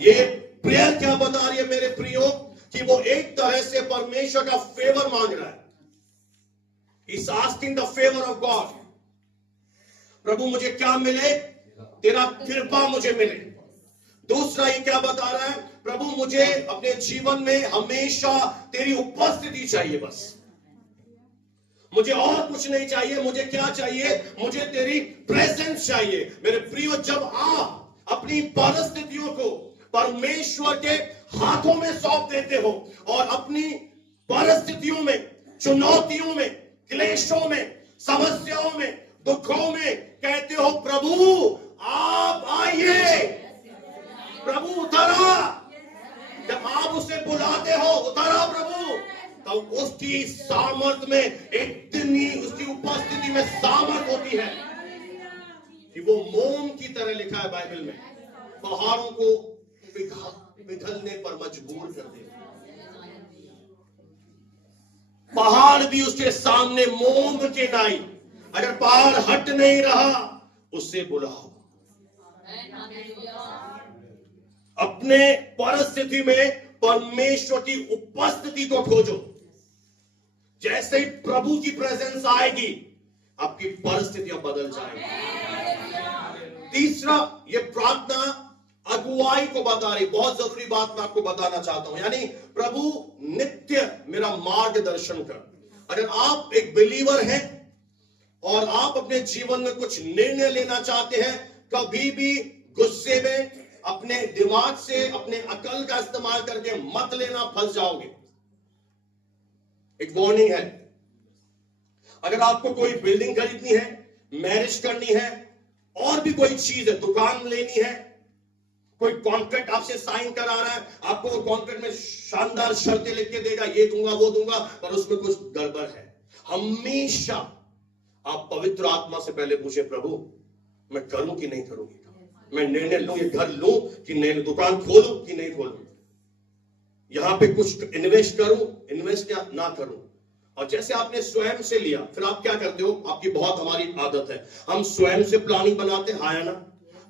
ये प्रेयर क्या बता रही है मेरे प्रियो? कि वो एक तरह से परमेश्वर का फेवर मांग रहा है। He's asking the favor of God. प्रभु मुझे क्या मिले? तेरा कृपा मुझे मिले। दूसरा ये क्या बता रहा है? प्रभु मुझे अपने जीवन में हमेशा तेरी उपस्थिति चाहिए, बस मुझे और कुछ नहीं चाहिए। मुझे क्या चाहिए? मुझे तेरी प्रेजेंस चाहिए। मेरे प्रियो, जब आप अपनी परिस्थितियों को परमेश्वर के हाथों में सौंप देते हो और अपनी परिस्थितियों में, चुनौतियों में, क्लेशों में, समस्याओं में, दुखों में कहते हो प्रभु आप आइए, प्रभु उतरा। जब आप उसे बुलाते हो उतरा प्रभु, तो उसकी सामर्थ में इतनी, उसकी उपस्थिति में सामर्थ होती है कि वो मोम की तरह लिखा है बाइबल में, पहाड़ों को पिघलने पर मजबूर कर दे। पहाड़ भी उसके सामने मोम के नाई। अगर पहाड़ हट नहीं रहा, उसे बुलाओ। अपने परिस्थिति में परमेश्वर की उपस्थिति को खोजो। जैसे ही प्रभु की प्रेजेंस आएगी, आपकी परिस्थितियां बदल जाएंगी। तीसरा, ये प्रार्थना अगुवाई को बता रही। बहुत जरूरी बात मैं आपको बताना चाहता हूं, यानी प्रभु नित्य मेरा मार्गदर्शन कर। अगर आप एक बिलीवर हैं और आप अपने जीवन में कुछ निर्णय लेना चाहते हैं, कभी भी गुस्से में, अपने दिमाग से, अपने अकल का इस्तेमाल करके मत लेना, फंस जाओगे। एक वार्निंग है। अगर आपको कोई बिल्डिंग खरीदनी है, मैरिज करनी है, और भी कोई चीज है, दुकान लेनी है, कोई कॉन्ट्रैक्ट आपसे साइन करा रहा है, आपको वो कॉन्ट्रैक्ट में शानदार शर्तें लिख के देगा, ये दूंगा वो दूंगा, पर उसमें कुछ गड़बड़ है, हमेशा आप पवित्र आत्मा से पहले पूछे, प्रभु मैं करूं कि नहीं करूंगी, मैं निर्णय लूं, ये घर लूं कि नहीं, दुकान खोलूं कि नहीं खोलूं, यहां पे कुछ इन्वेस्ट करूं, इन्वेस्ट या ना करूं। और जैसे आपने स्वयं से लिया, फिर आप क्या करते हो? आपकी बहुत हमारी आदत है, हम स्वयं से प्लानिंग बनाते हैं, हाँ या ना?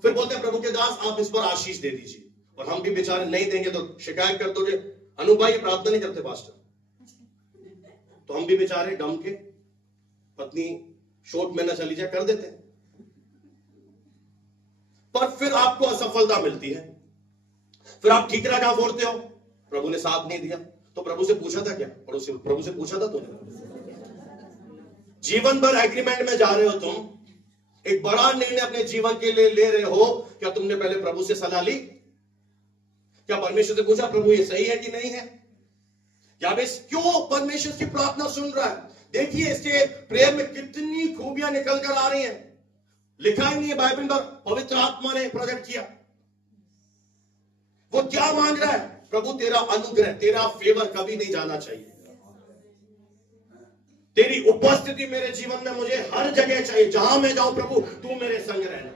फिर बोलते हैं प्रभु के दास आप इस पर आशीष दे दीजिए, और हम भी बेचारे नहीं देंगे तो शिकायत कर दोगे, अनु भाई प्रार्थना नहीं करते पास्टर। तो हम भी बेचारे डम के, पत्नी शोट में न चली जाए, कर देते हैं। पर फिर आपको असफलता मिलती है, फिर आप ठीकरा कहां फोड़ते हो? प्रभु ने साथ नहीं दिया, तो प्रभु से पूछा था क्या? प्रभु से पूछा था तुमने? जीवन भर एग्रीमेंट में जा रहे हो तुम, एक बड़ा निर्णय अपने जीवन के लिए ले रहे हो, क्या तुमने पहले प्रभु से सलाह ली? क्या परमेश्वर से पूछा प्रभु ये सही है कि नहीं है? याबेस क्यों परमेश्वर की प्रार्थना सुन रहा है? देखिए इसके प्रेयर में कितनी खूबियां निकल कर आ रही हैं। लिखा ही नहीं है बाइबल पर, पवित्र आत्मा ने प्रकट किया। वो क्या मांग रहा है? प्रभु तेरा अनुग्रह, तेरा फेवर कभी नहीं जाना चाहिए, तेरी उपस्थिति मेरे जीवन में मुझे हर जगह चाहिए, जहां मैं जाऊं प्रभु तू मेरे संग रहना,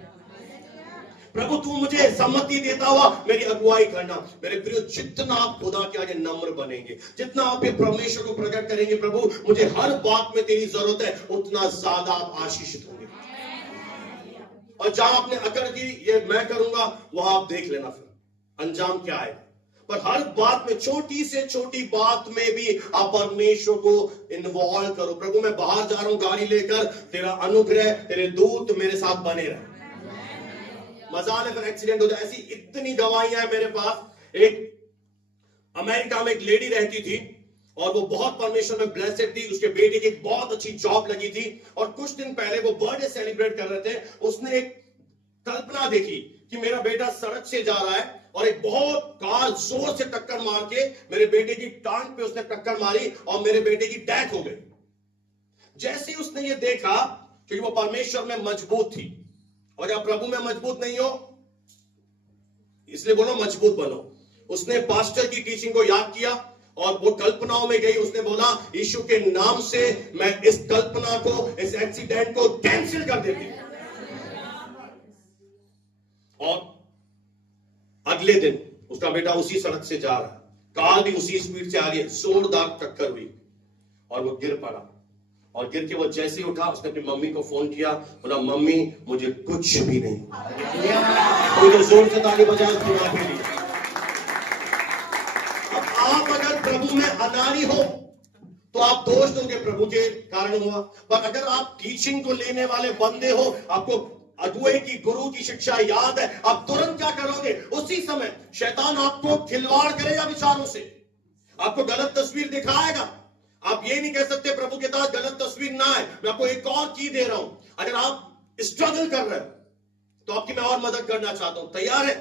प्रभु तू मुझे सम्मति देता हुआ मेरी अगुवाई करना। मेरे प्रियो, जितना आप खुदा के आगे नम्र बनेंगे, जितना आप ये परमेश्वर को प्रकट करेंगे, प्रभु मुझे हर बात में तेरी जरूरत है, उतना ज्यादा आप आशीषित होंगे। और जहां आपने अकड़ की ये मैं करूंगा, वहां आप देख लेना फिर अंजाम क्या है। पर हर बात में, छोटी से छोटी बात में भी आप परमेश्वर को इन्वॉल्व करो। प्रभु मैं बाहर जा रहा हूं गाड़ी लेकर, तेरा अनुग्रह, तेरे दूत मेरे साथ बने रहे। मजाल है फिर एक्सीडेंट हो जाए, ऐसी इतनी गवाहियां है मेरे पास। एक अमेरिका में एक लेडी रहती थी और वो बहुत परमेश्वर में ब्लेस्ड थी, उसके बेटे की एक बहुत अच्छी जॉब लगी थी, और कुछ दिन पहले वो बर्थडे सेलिब्रेट कर रहे थे। उसने एक कल्पना देखी कि मेरा बेटा सड़क से जा रहा है और एक बहुत कार जोर से टक्कर मार के मेरे बेटे की टांग पे उसने टक्कर मारी और मेरे बेटे की डेथ हो गई। जैसे ही उसने ये देखा, क्योंकि वो परमेश्वर में मजबूत थी, और जब प्रभु में मजबूत नहीं हो इसलिए बोलो मजबूत बनो, उसने पास्टर की टीचिंग को याद किया और वो कल्पनाओं में गई। उसने बोला यीशु के नाम से मैं इस कल्पना को, इस एक्सीडेंट को कैंसिल कर देती हूं। और अगले दिन उसका बेटा उसी सड़क से जा रहा है, कार भी उसी स्पीड से आ रही है, जोरदार टक्कर हुई और वो गिर पड़ा। और गिर के वो जैसे ही उठा, उसने अपनी मम्मी को फोन किया, बोला मम्मी मुझे कुछ भी नहीं। कोई तो जोर से ताली बजाए खुदा के लिए। अब आप अगर प्रभु में अनाड़ी हो तो आप दोष दोगे प्रभु के कारण हुआ, पर अगर आप टीचिंग को लेने वाले बंदे हो, आपको अगुए की, गुरु की शिक्षा याद है, आप तुरंत क्या करोगे? उसी समय शैतान आपको खिलवाड़ करेगा विचारों से, आपको गलत तस्वीर दिखाएगा। आप ये नहीं कह सकते प्रभु के साथ गलत तस्वीर ना है, मैं आपको एक और की दे रहा हूं। अगर आप स्ट्रगल कर रहे हो तो आपकी मैं और मदद करना चाहता हूं, तैयार है?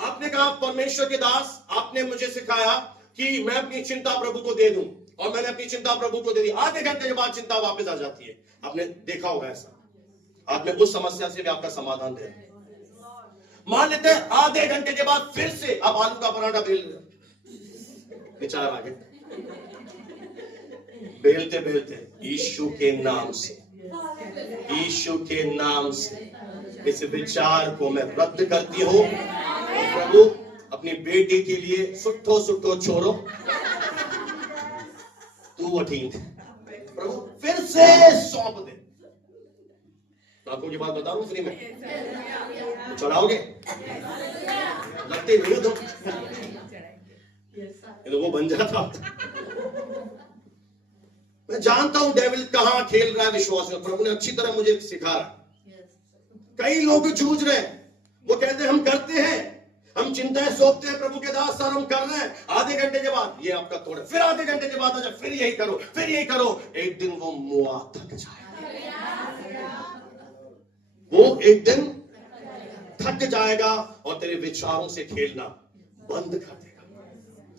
आपने कहा परमेश्वर के दास, आपने मुझे सिखाया कि मैं अपनी चिंता प्रभु को दे दूं, और मैंने अपनी चिंता प्रभु को दे दी। आधे घंटे के बाद चिंता वापस आ जाती है। आपने देखा होगा ऐसा, आपने उस समस्या से भी आपका समाधान दे। मान लेते हैं आधे घंटे के बाद फिर से आप आलू का पराठा बेल रहे हो, विचार आ गया, बेलते बेलते यीशु के नाम से, यीशु के नाम से इस विचार को मैं रद्द करती हूं। प्रभु अपनी बेटी के लिए सुट्ठो सुट्ठो छोड़ो, तू वठीन प्रभु फिर से सौंप दे। आपको ये बात बता रहा हूं फ्री में, चढ़ाओगे? लगते नहीं हो तुम, तो वो बन जाता। मैं जानता हूं डेविल कहां खेल रहा है विश्वास में, प्रभु ने अच्छी तरह मुझे सिखा रहा। कई लोग जूझ रहे हैं, वो कहते हैं हम करते हैं, हम चिंताएं सौंपते हैं प्रभु के दास, सर हम कर रहे हैं, आधे घंटे के बाद ये आपका थोड़ा, फिर आधे घंटे के बाद फिर यही करो, फिर यही करो। एक दिन वो मुआ थक जाएगा, वो एक दिन थक जाएगा और तेरे विचारों से खेलना बंद कर देगा,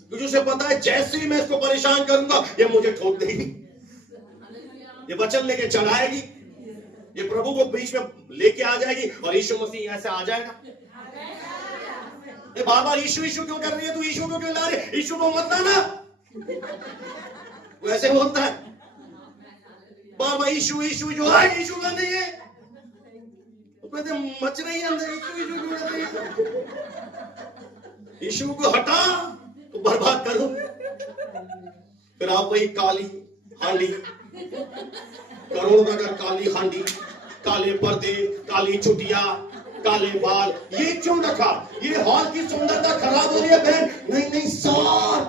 क्योंकि उसे पता है जैसे ही मैं इसको परेशान करूंगा ये मुझे ठोक देगी, ये वचन लेके चढ़ाएगी, ये प्रभु को बीच में लेके आ जाएगी और यीशु मसीह ऐसे आ जाएगा। ये बार बार यीशु यीशु क्यों कर रही है, तू यीशु को क्यों ला रही है, यीशु को मत लाना। वो ऐसे बोलता है बार बार यीशु यीशु, जो है यीशु का नहीं है, कहते मच रही है अंदर, यीशु क्यों कर रही है, यीशु को हटा तो बर्बाद करो। फिर आप वही काली हांडी, करोड़ नगर काली हांडी, काले पर्दे, काली चुटिया, काले बाल, ये क्यों रखा? ये हॉल की सुंदरता खराब हो रही है बहन। नहीं नहीं सर,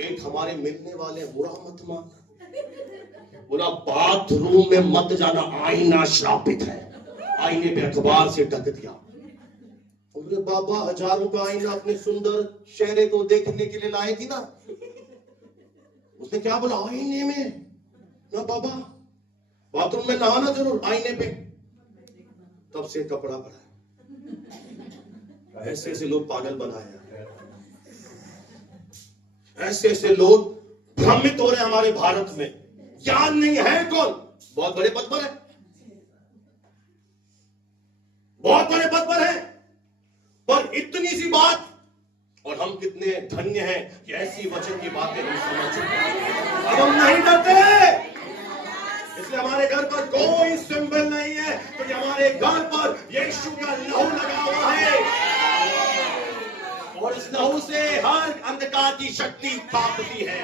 एक हमारे मिलने वाले बुरा मत मान, बोला बाथरूम में मत जाना, आईना श्रापित है। आईने पे अखबार से ढक दिया। बोले बाबा हजारों का आईना अपने सुंदर चेहरे को देखने के लिए लाए थी ना। उसने क्या बोला? आईने में ना बाबा, बाथरूम में नहाना जरूर, आईने पे। तब से कपड़ा पड़ा। ऐसे ऐसे लोग पागल बनाए, ऐसे ऐसे लोग भ्रमित हो रहे हैं हमारे भारत में। ज्ञान नहीं है कौन? बहुत बड़े पद पर है, बहुत बड़े पद पर है, पर इतनी सी बात, और हम कितने धन्य हैं कि ऐसी वचन की बातें हम समझ चुके हैं। अब हम नहीं डरते, इसलिए हमारे घर पर कोई सिंबल नहीं है, क्योंकि हमारे घर पर यीशु का लहू लगा हुआ है, और इस लहू से हर अंधकार की शक्ति कांपती है,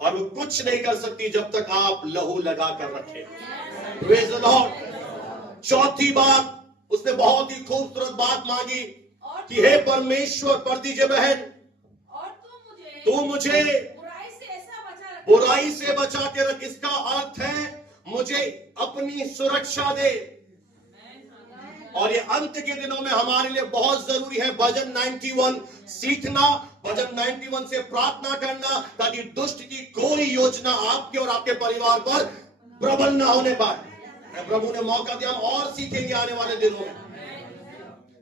और वो कुछ नहीं कर सकती जब तक आप लहू लगा कर रखें। Praise the Lord. चौथी बात, उसने बहुत ही खूबसूरत बात मांगी कि हे परमेश्वर, पढ़ दीजिए बहन, और तू मुझे बुराई से बचा के रख। इसका अर्थ है मुझे अपनी सुरक्षा दे। और ये अंत के दिनों में हमारे लिए बहुत जरूरी है भजन 91 सीखना, भजन 91 से प्रार्थना करना, ताकि दुष्ट की कोई योजना आपके और आपके परिवार पर प्रबल ना होने पाए। प्रभु ने मौका दिया, हम और सीखेंगे आने वाले दिनों में,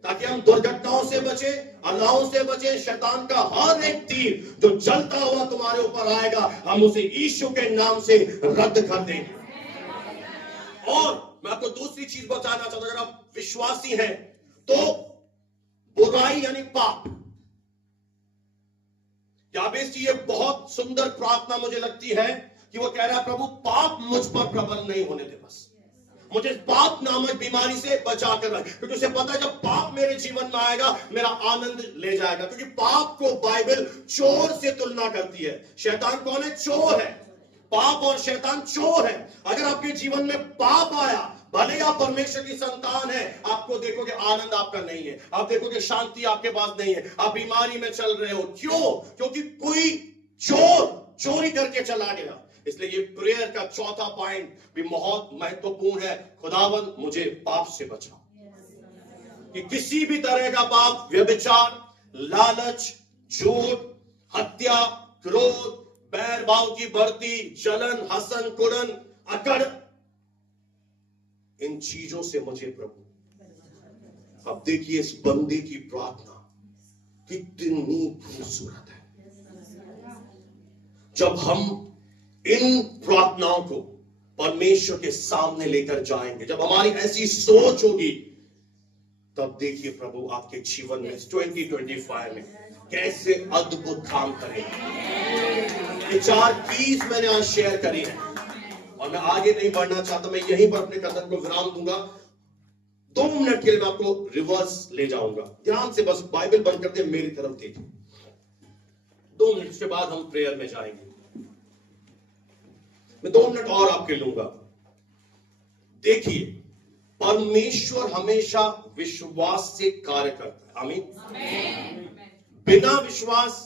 ताकि हम दुर्घटनाओं से बचे, अल्लाहों से बचे। शैतान का हर एक तीर जो जलता हुआ तुम्हारे ऊपर आएगा, हम उसे यीशु के नाम से रद्द कर देंगे। और मैं आपको दूसरी चीज बताना चाहता हूं, अगर आप विश्वासी हैं तो बुराई यानी पाप, याबेस की ये बहुत सुंदर प्रार्थना मुझे लगती है कि वो कह रहा है, प्रभु पाप मुझ पर प्रबल नहीं होने दे, बस मुझे पाप नामक बीमारी से बचा कर रख, क्योंकि उसे पता है जब पाप मेरे जीवन में आएगा मेरा आनंद ले जाएगा। क्योंकि पाप को बाइबल चोर से तुलना करती है। शैतान कौन है? चोर है। पाप और शैतान चोर है। अगर आपके जीवन में पाप आया, भले आप परमेश्वर की संतान है, आपको देखोगे आनंद आपका नहीं है, आप देखोगे शांति आपके पास नहीं है, आप बीमारी में चल रहे हो। क्यों? क्योंकि कोई चोर चोरी करके चला गया। इसलिए ये प्रेयर का चौथा पॉइंट भी बहुत महत्वपूर्ण है, खुदावन मुझे पाप से बचा, कि किसी भी तरह का पाप, व्यभिचार, लालच, झूठ, हत्या, क्रोध, बैर भाव की बढ़ती, जलन, हसन, कुड़न, अकड़, इन चीजों से मुझे प्रभु। अब देखिए इस बंदे की प्रार्थना कितनी खूबसूरत है। जब हम इन प्रार्थनाओं को परमेश्वर के सामने लेकर जाएंगे, जब हमारी ऐसी सोच होगी, तब देखिए प्रभु आपके जीवन में 2025 में कैसे अद्भुत काम करेंगे। ये 4 कीज मैंने आज शेयर करी है, और मैं आगे नहीं बढ़ना चाहता, मैं यहीं पर अपने कथन को विराम दूंगा। 2 मिनट के लिए मैं आपको रिवर्स ले जाऊंगा। ध्यान से बस बाइबल बंद करते मेरी तरफ देखिए। 2 मिनट के बाद हम प्रेयर में जाएंगे। मैं 2 मिनट और आपके लूंगा। देखिए, परमेश्वर हमेशा विश्वास से कार्य करता है। आमीन। बिना विश्वास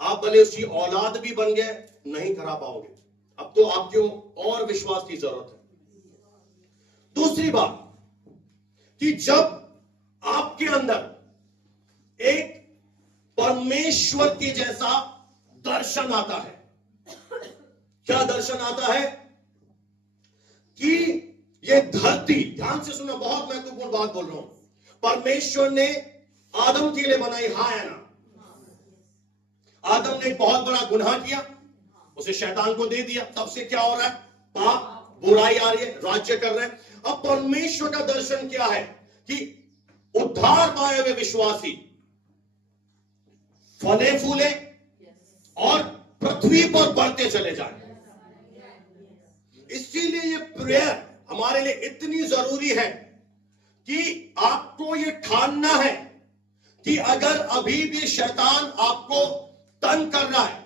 आप भले उसकी औलाद भी बन गए, नहीं करा पाओगे। अब तो आपको और विश्वास की जरूरत है। दूसरी बात कि जब आपके अंदर एक परमेश्वर के जैसा दर्शन आता है, क्या दर्शन आता है? कि ये धरती, ध्यान से सुना, बहुत महत्वपूर्ण बात बोल रहा हूं। परमेश्वर ने आदम के लिए बनाई, हाँ है ना? आदम ने एक बहुत बड़ा गुनाह किया, उसे शैतान को दे दिया। तब से क्या हो रहा है? पाप, बुराई आ रही है, राज्य कर रहे हैं। अब परमेश्वर का दर्शन क्या है? कि उद्धार पाए हुए विश्वासी फले फूले और पृथ्वी पर बढ़ते चले जाए। इसीलिए ये प्रेयर हमारे लिए इतनी जरूरी है कि आपको ये ठानना है कि अगर अभी भी शैतान आपको तंग कर रहा है,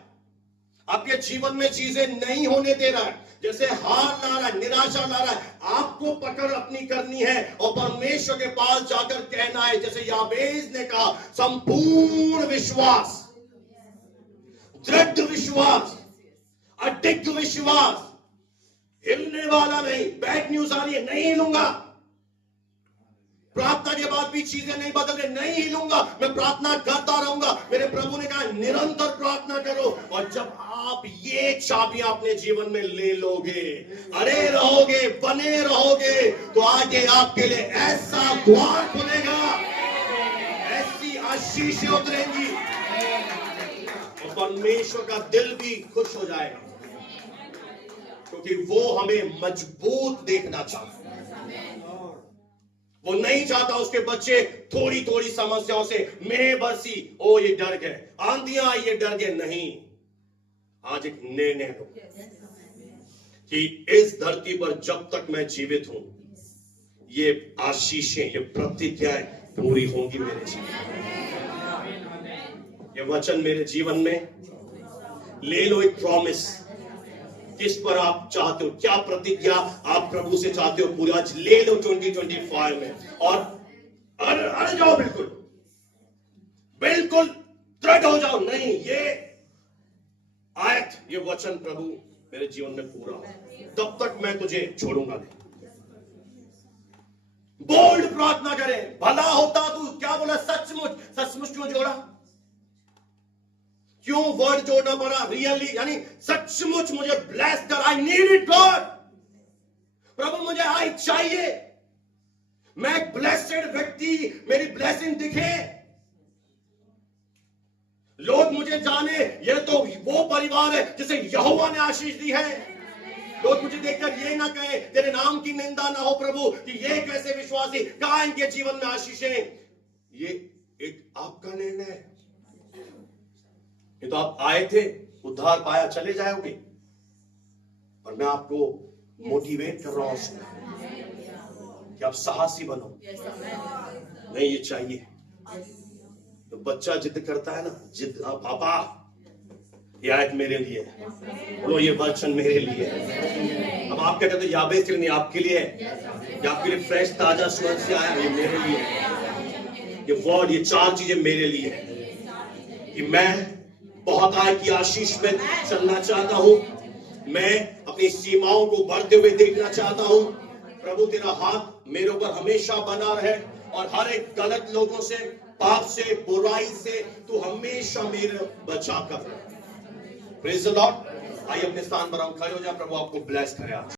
आपके जीवन में चीजें नहीं होने दे रहा है, जैसे हार ला रहा है, निराशा ला रहा है, आपको पकड़ अपनी करनी है और परमेश्वर के पास जाकर कहना है, जैसे याबेस ने कहा, संपूर्ण विश्वास, दृढ़ विश्वास, अडिग विश्वास, हिलने वाला नहीं। बैड न्यूज आ रही है, नहीं हिलूंगा, प्रार्थना के बाद भी चीजें नहीं बदल रही, नहीं हिलूंगा, मैं प्रार्थना करता रहूंगा। मेरे प्रभु ने कहा निरंतर प्रार्थना करो, और जब आप ये चाबियां अपने जीवन में ले लोगे, अरे रहोगे, बने रहोगे, तो आगे आपके लिए ऐसा द्वार खुलेगा, ऐसी आशीषें उतरेंगी, और परमेश्वर का दिल भी खुश हो जाएगा, क्योंकि वो हमें मजबूत देखना चाहता है। वो नहीं चाहता उसके बच्चे थोड़ी थोड़ी समस्याओं से मेघ बरसी, ओ ये डर गए, आंधियां आई ये डर गए। नहीं, आज एक निर्णय लो कि इस धरती पर जब तक मैं जीवित हूं, ये आशीषें, ये प्रतिज्ञाएं पूरी होंगी मेरे जीवन में। ये वचन मेरे जीवन में ले लो, एक प्रॉमिस, किस पर आप चाहते हो, क्या प्रतिज्ञा आप प्रभु से चाहते हो पूरी, आज ले लो 2025 में, और अड़ जाओ, बिल्कुल बिल्कुल दृढ़ हो जाओ। नहीं, ये आयत, ये वचन प्रभु मेरे जीवन में पूरा हो, तब तक मैं तुझे छोड़ूंगा नहीं। बोल्ड प्रार्थना करें, भला होता तू, क्या बोला, सचमुच, सचमुच क्यों जोड़ा, क्यों वर्ड जोड़ना पड़ा, रियली, यानी सचमुच मुझे ब्लेस कर, आई नीड इट गॉड, प्रभु मुझे आई चाहिए, मैं एक ब्लेसेड व्यक्ति, मेरी ब्लेसिंग दिखे, लोग मुझे जाने, ये तो वो परिवार है जिसे यहोवा ने आशीष दी है। लोग मुझे देखकर ये ना कहे, तेरे नाम की निंदा ना हो प्रभु, कि ये कैसे विश्वासी, कहां इनके जीवन में आशीषें। ये एक आपका निर्णय है। ये तो आप आए थे, उद्धार पाया, चले जाओगे, और मैं आपको मोटिवेट कर रहा हूं कि आप साहसी बनो। नहीं, ये चाहिए। तो बच्चा जिद करता है ना, जिद, पापा ये आयत मेरे लिए है, बोलो ये वचन मेरे लिए है। अब आप क्या कहते हो, याबेस के लिए नहीं, आपके लिए है, आपके लिए फ्रेश ताजा स्वर्ग से आया, ये मेरे लिए है। ये वर्ड, ये चार चीजें मेरे लिए है कि मैं बहुत आय की आशीष में चलना चाहता हूं, मैं अपनी सीमाओं को बढ़ते हुए देखना चाहता हूं। प्रभु तेरा हाथ मेरे ऊपर हमेशा बना रहे, और हर एक गलत लोगों से, पाप से, बुराई से तू हमेशा मेरे बचा कर। Praise the Lord. आइए अपने स्थान पर हम खड़े हो जाए, प्रभु आपको ब्लेस करे।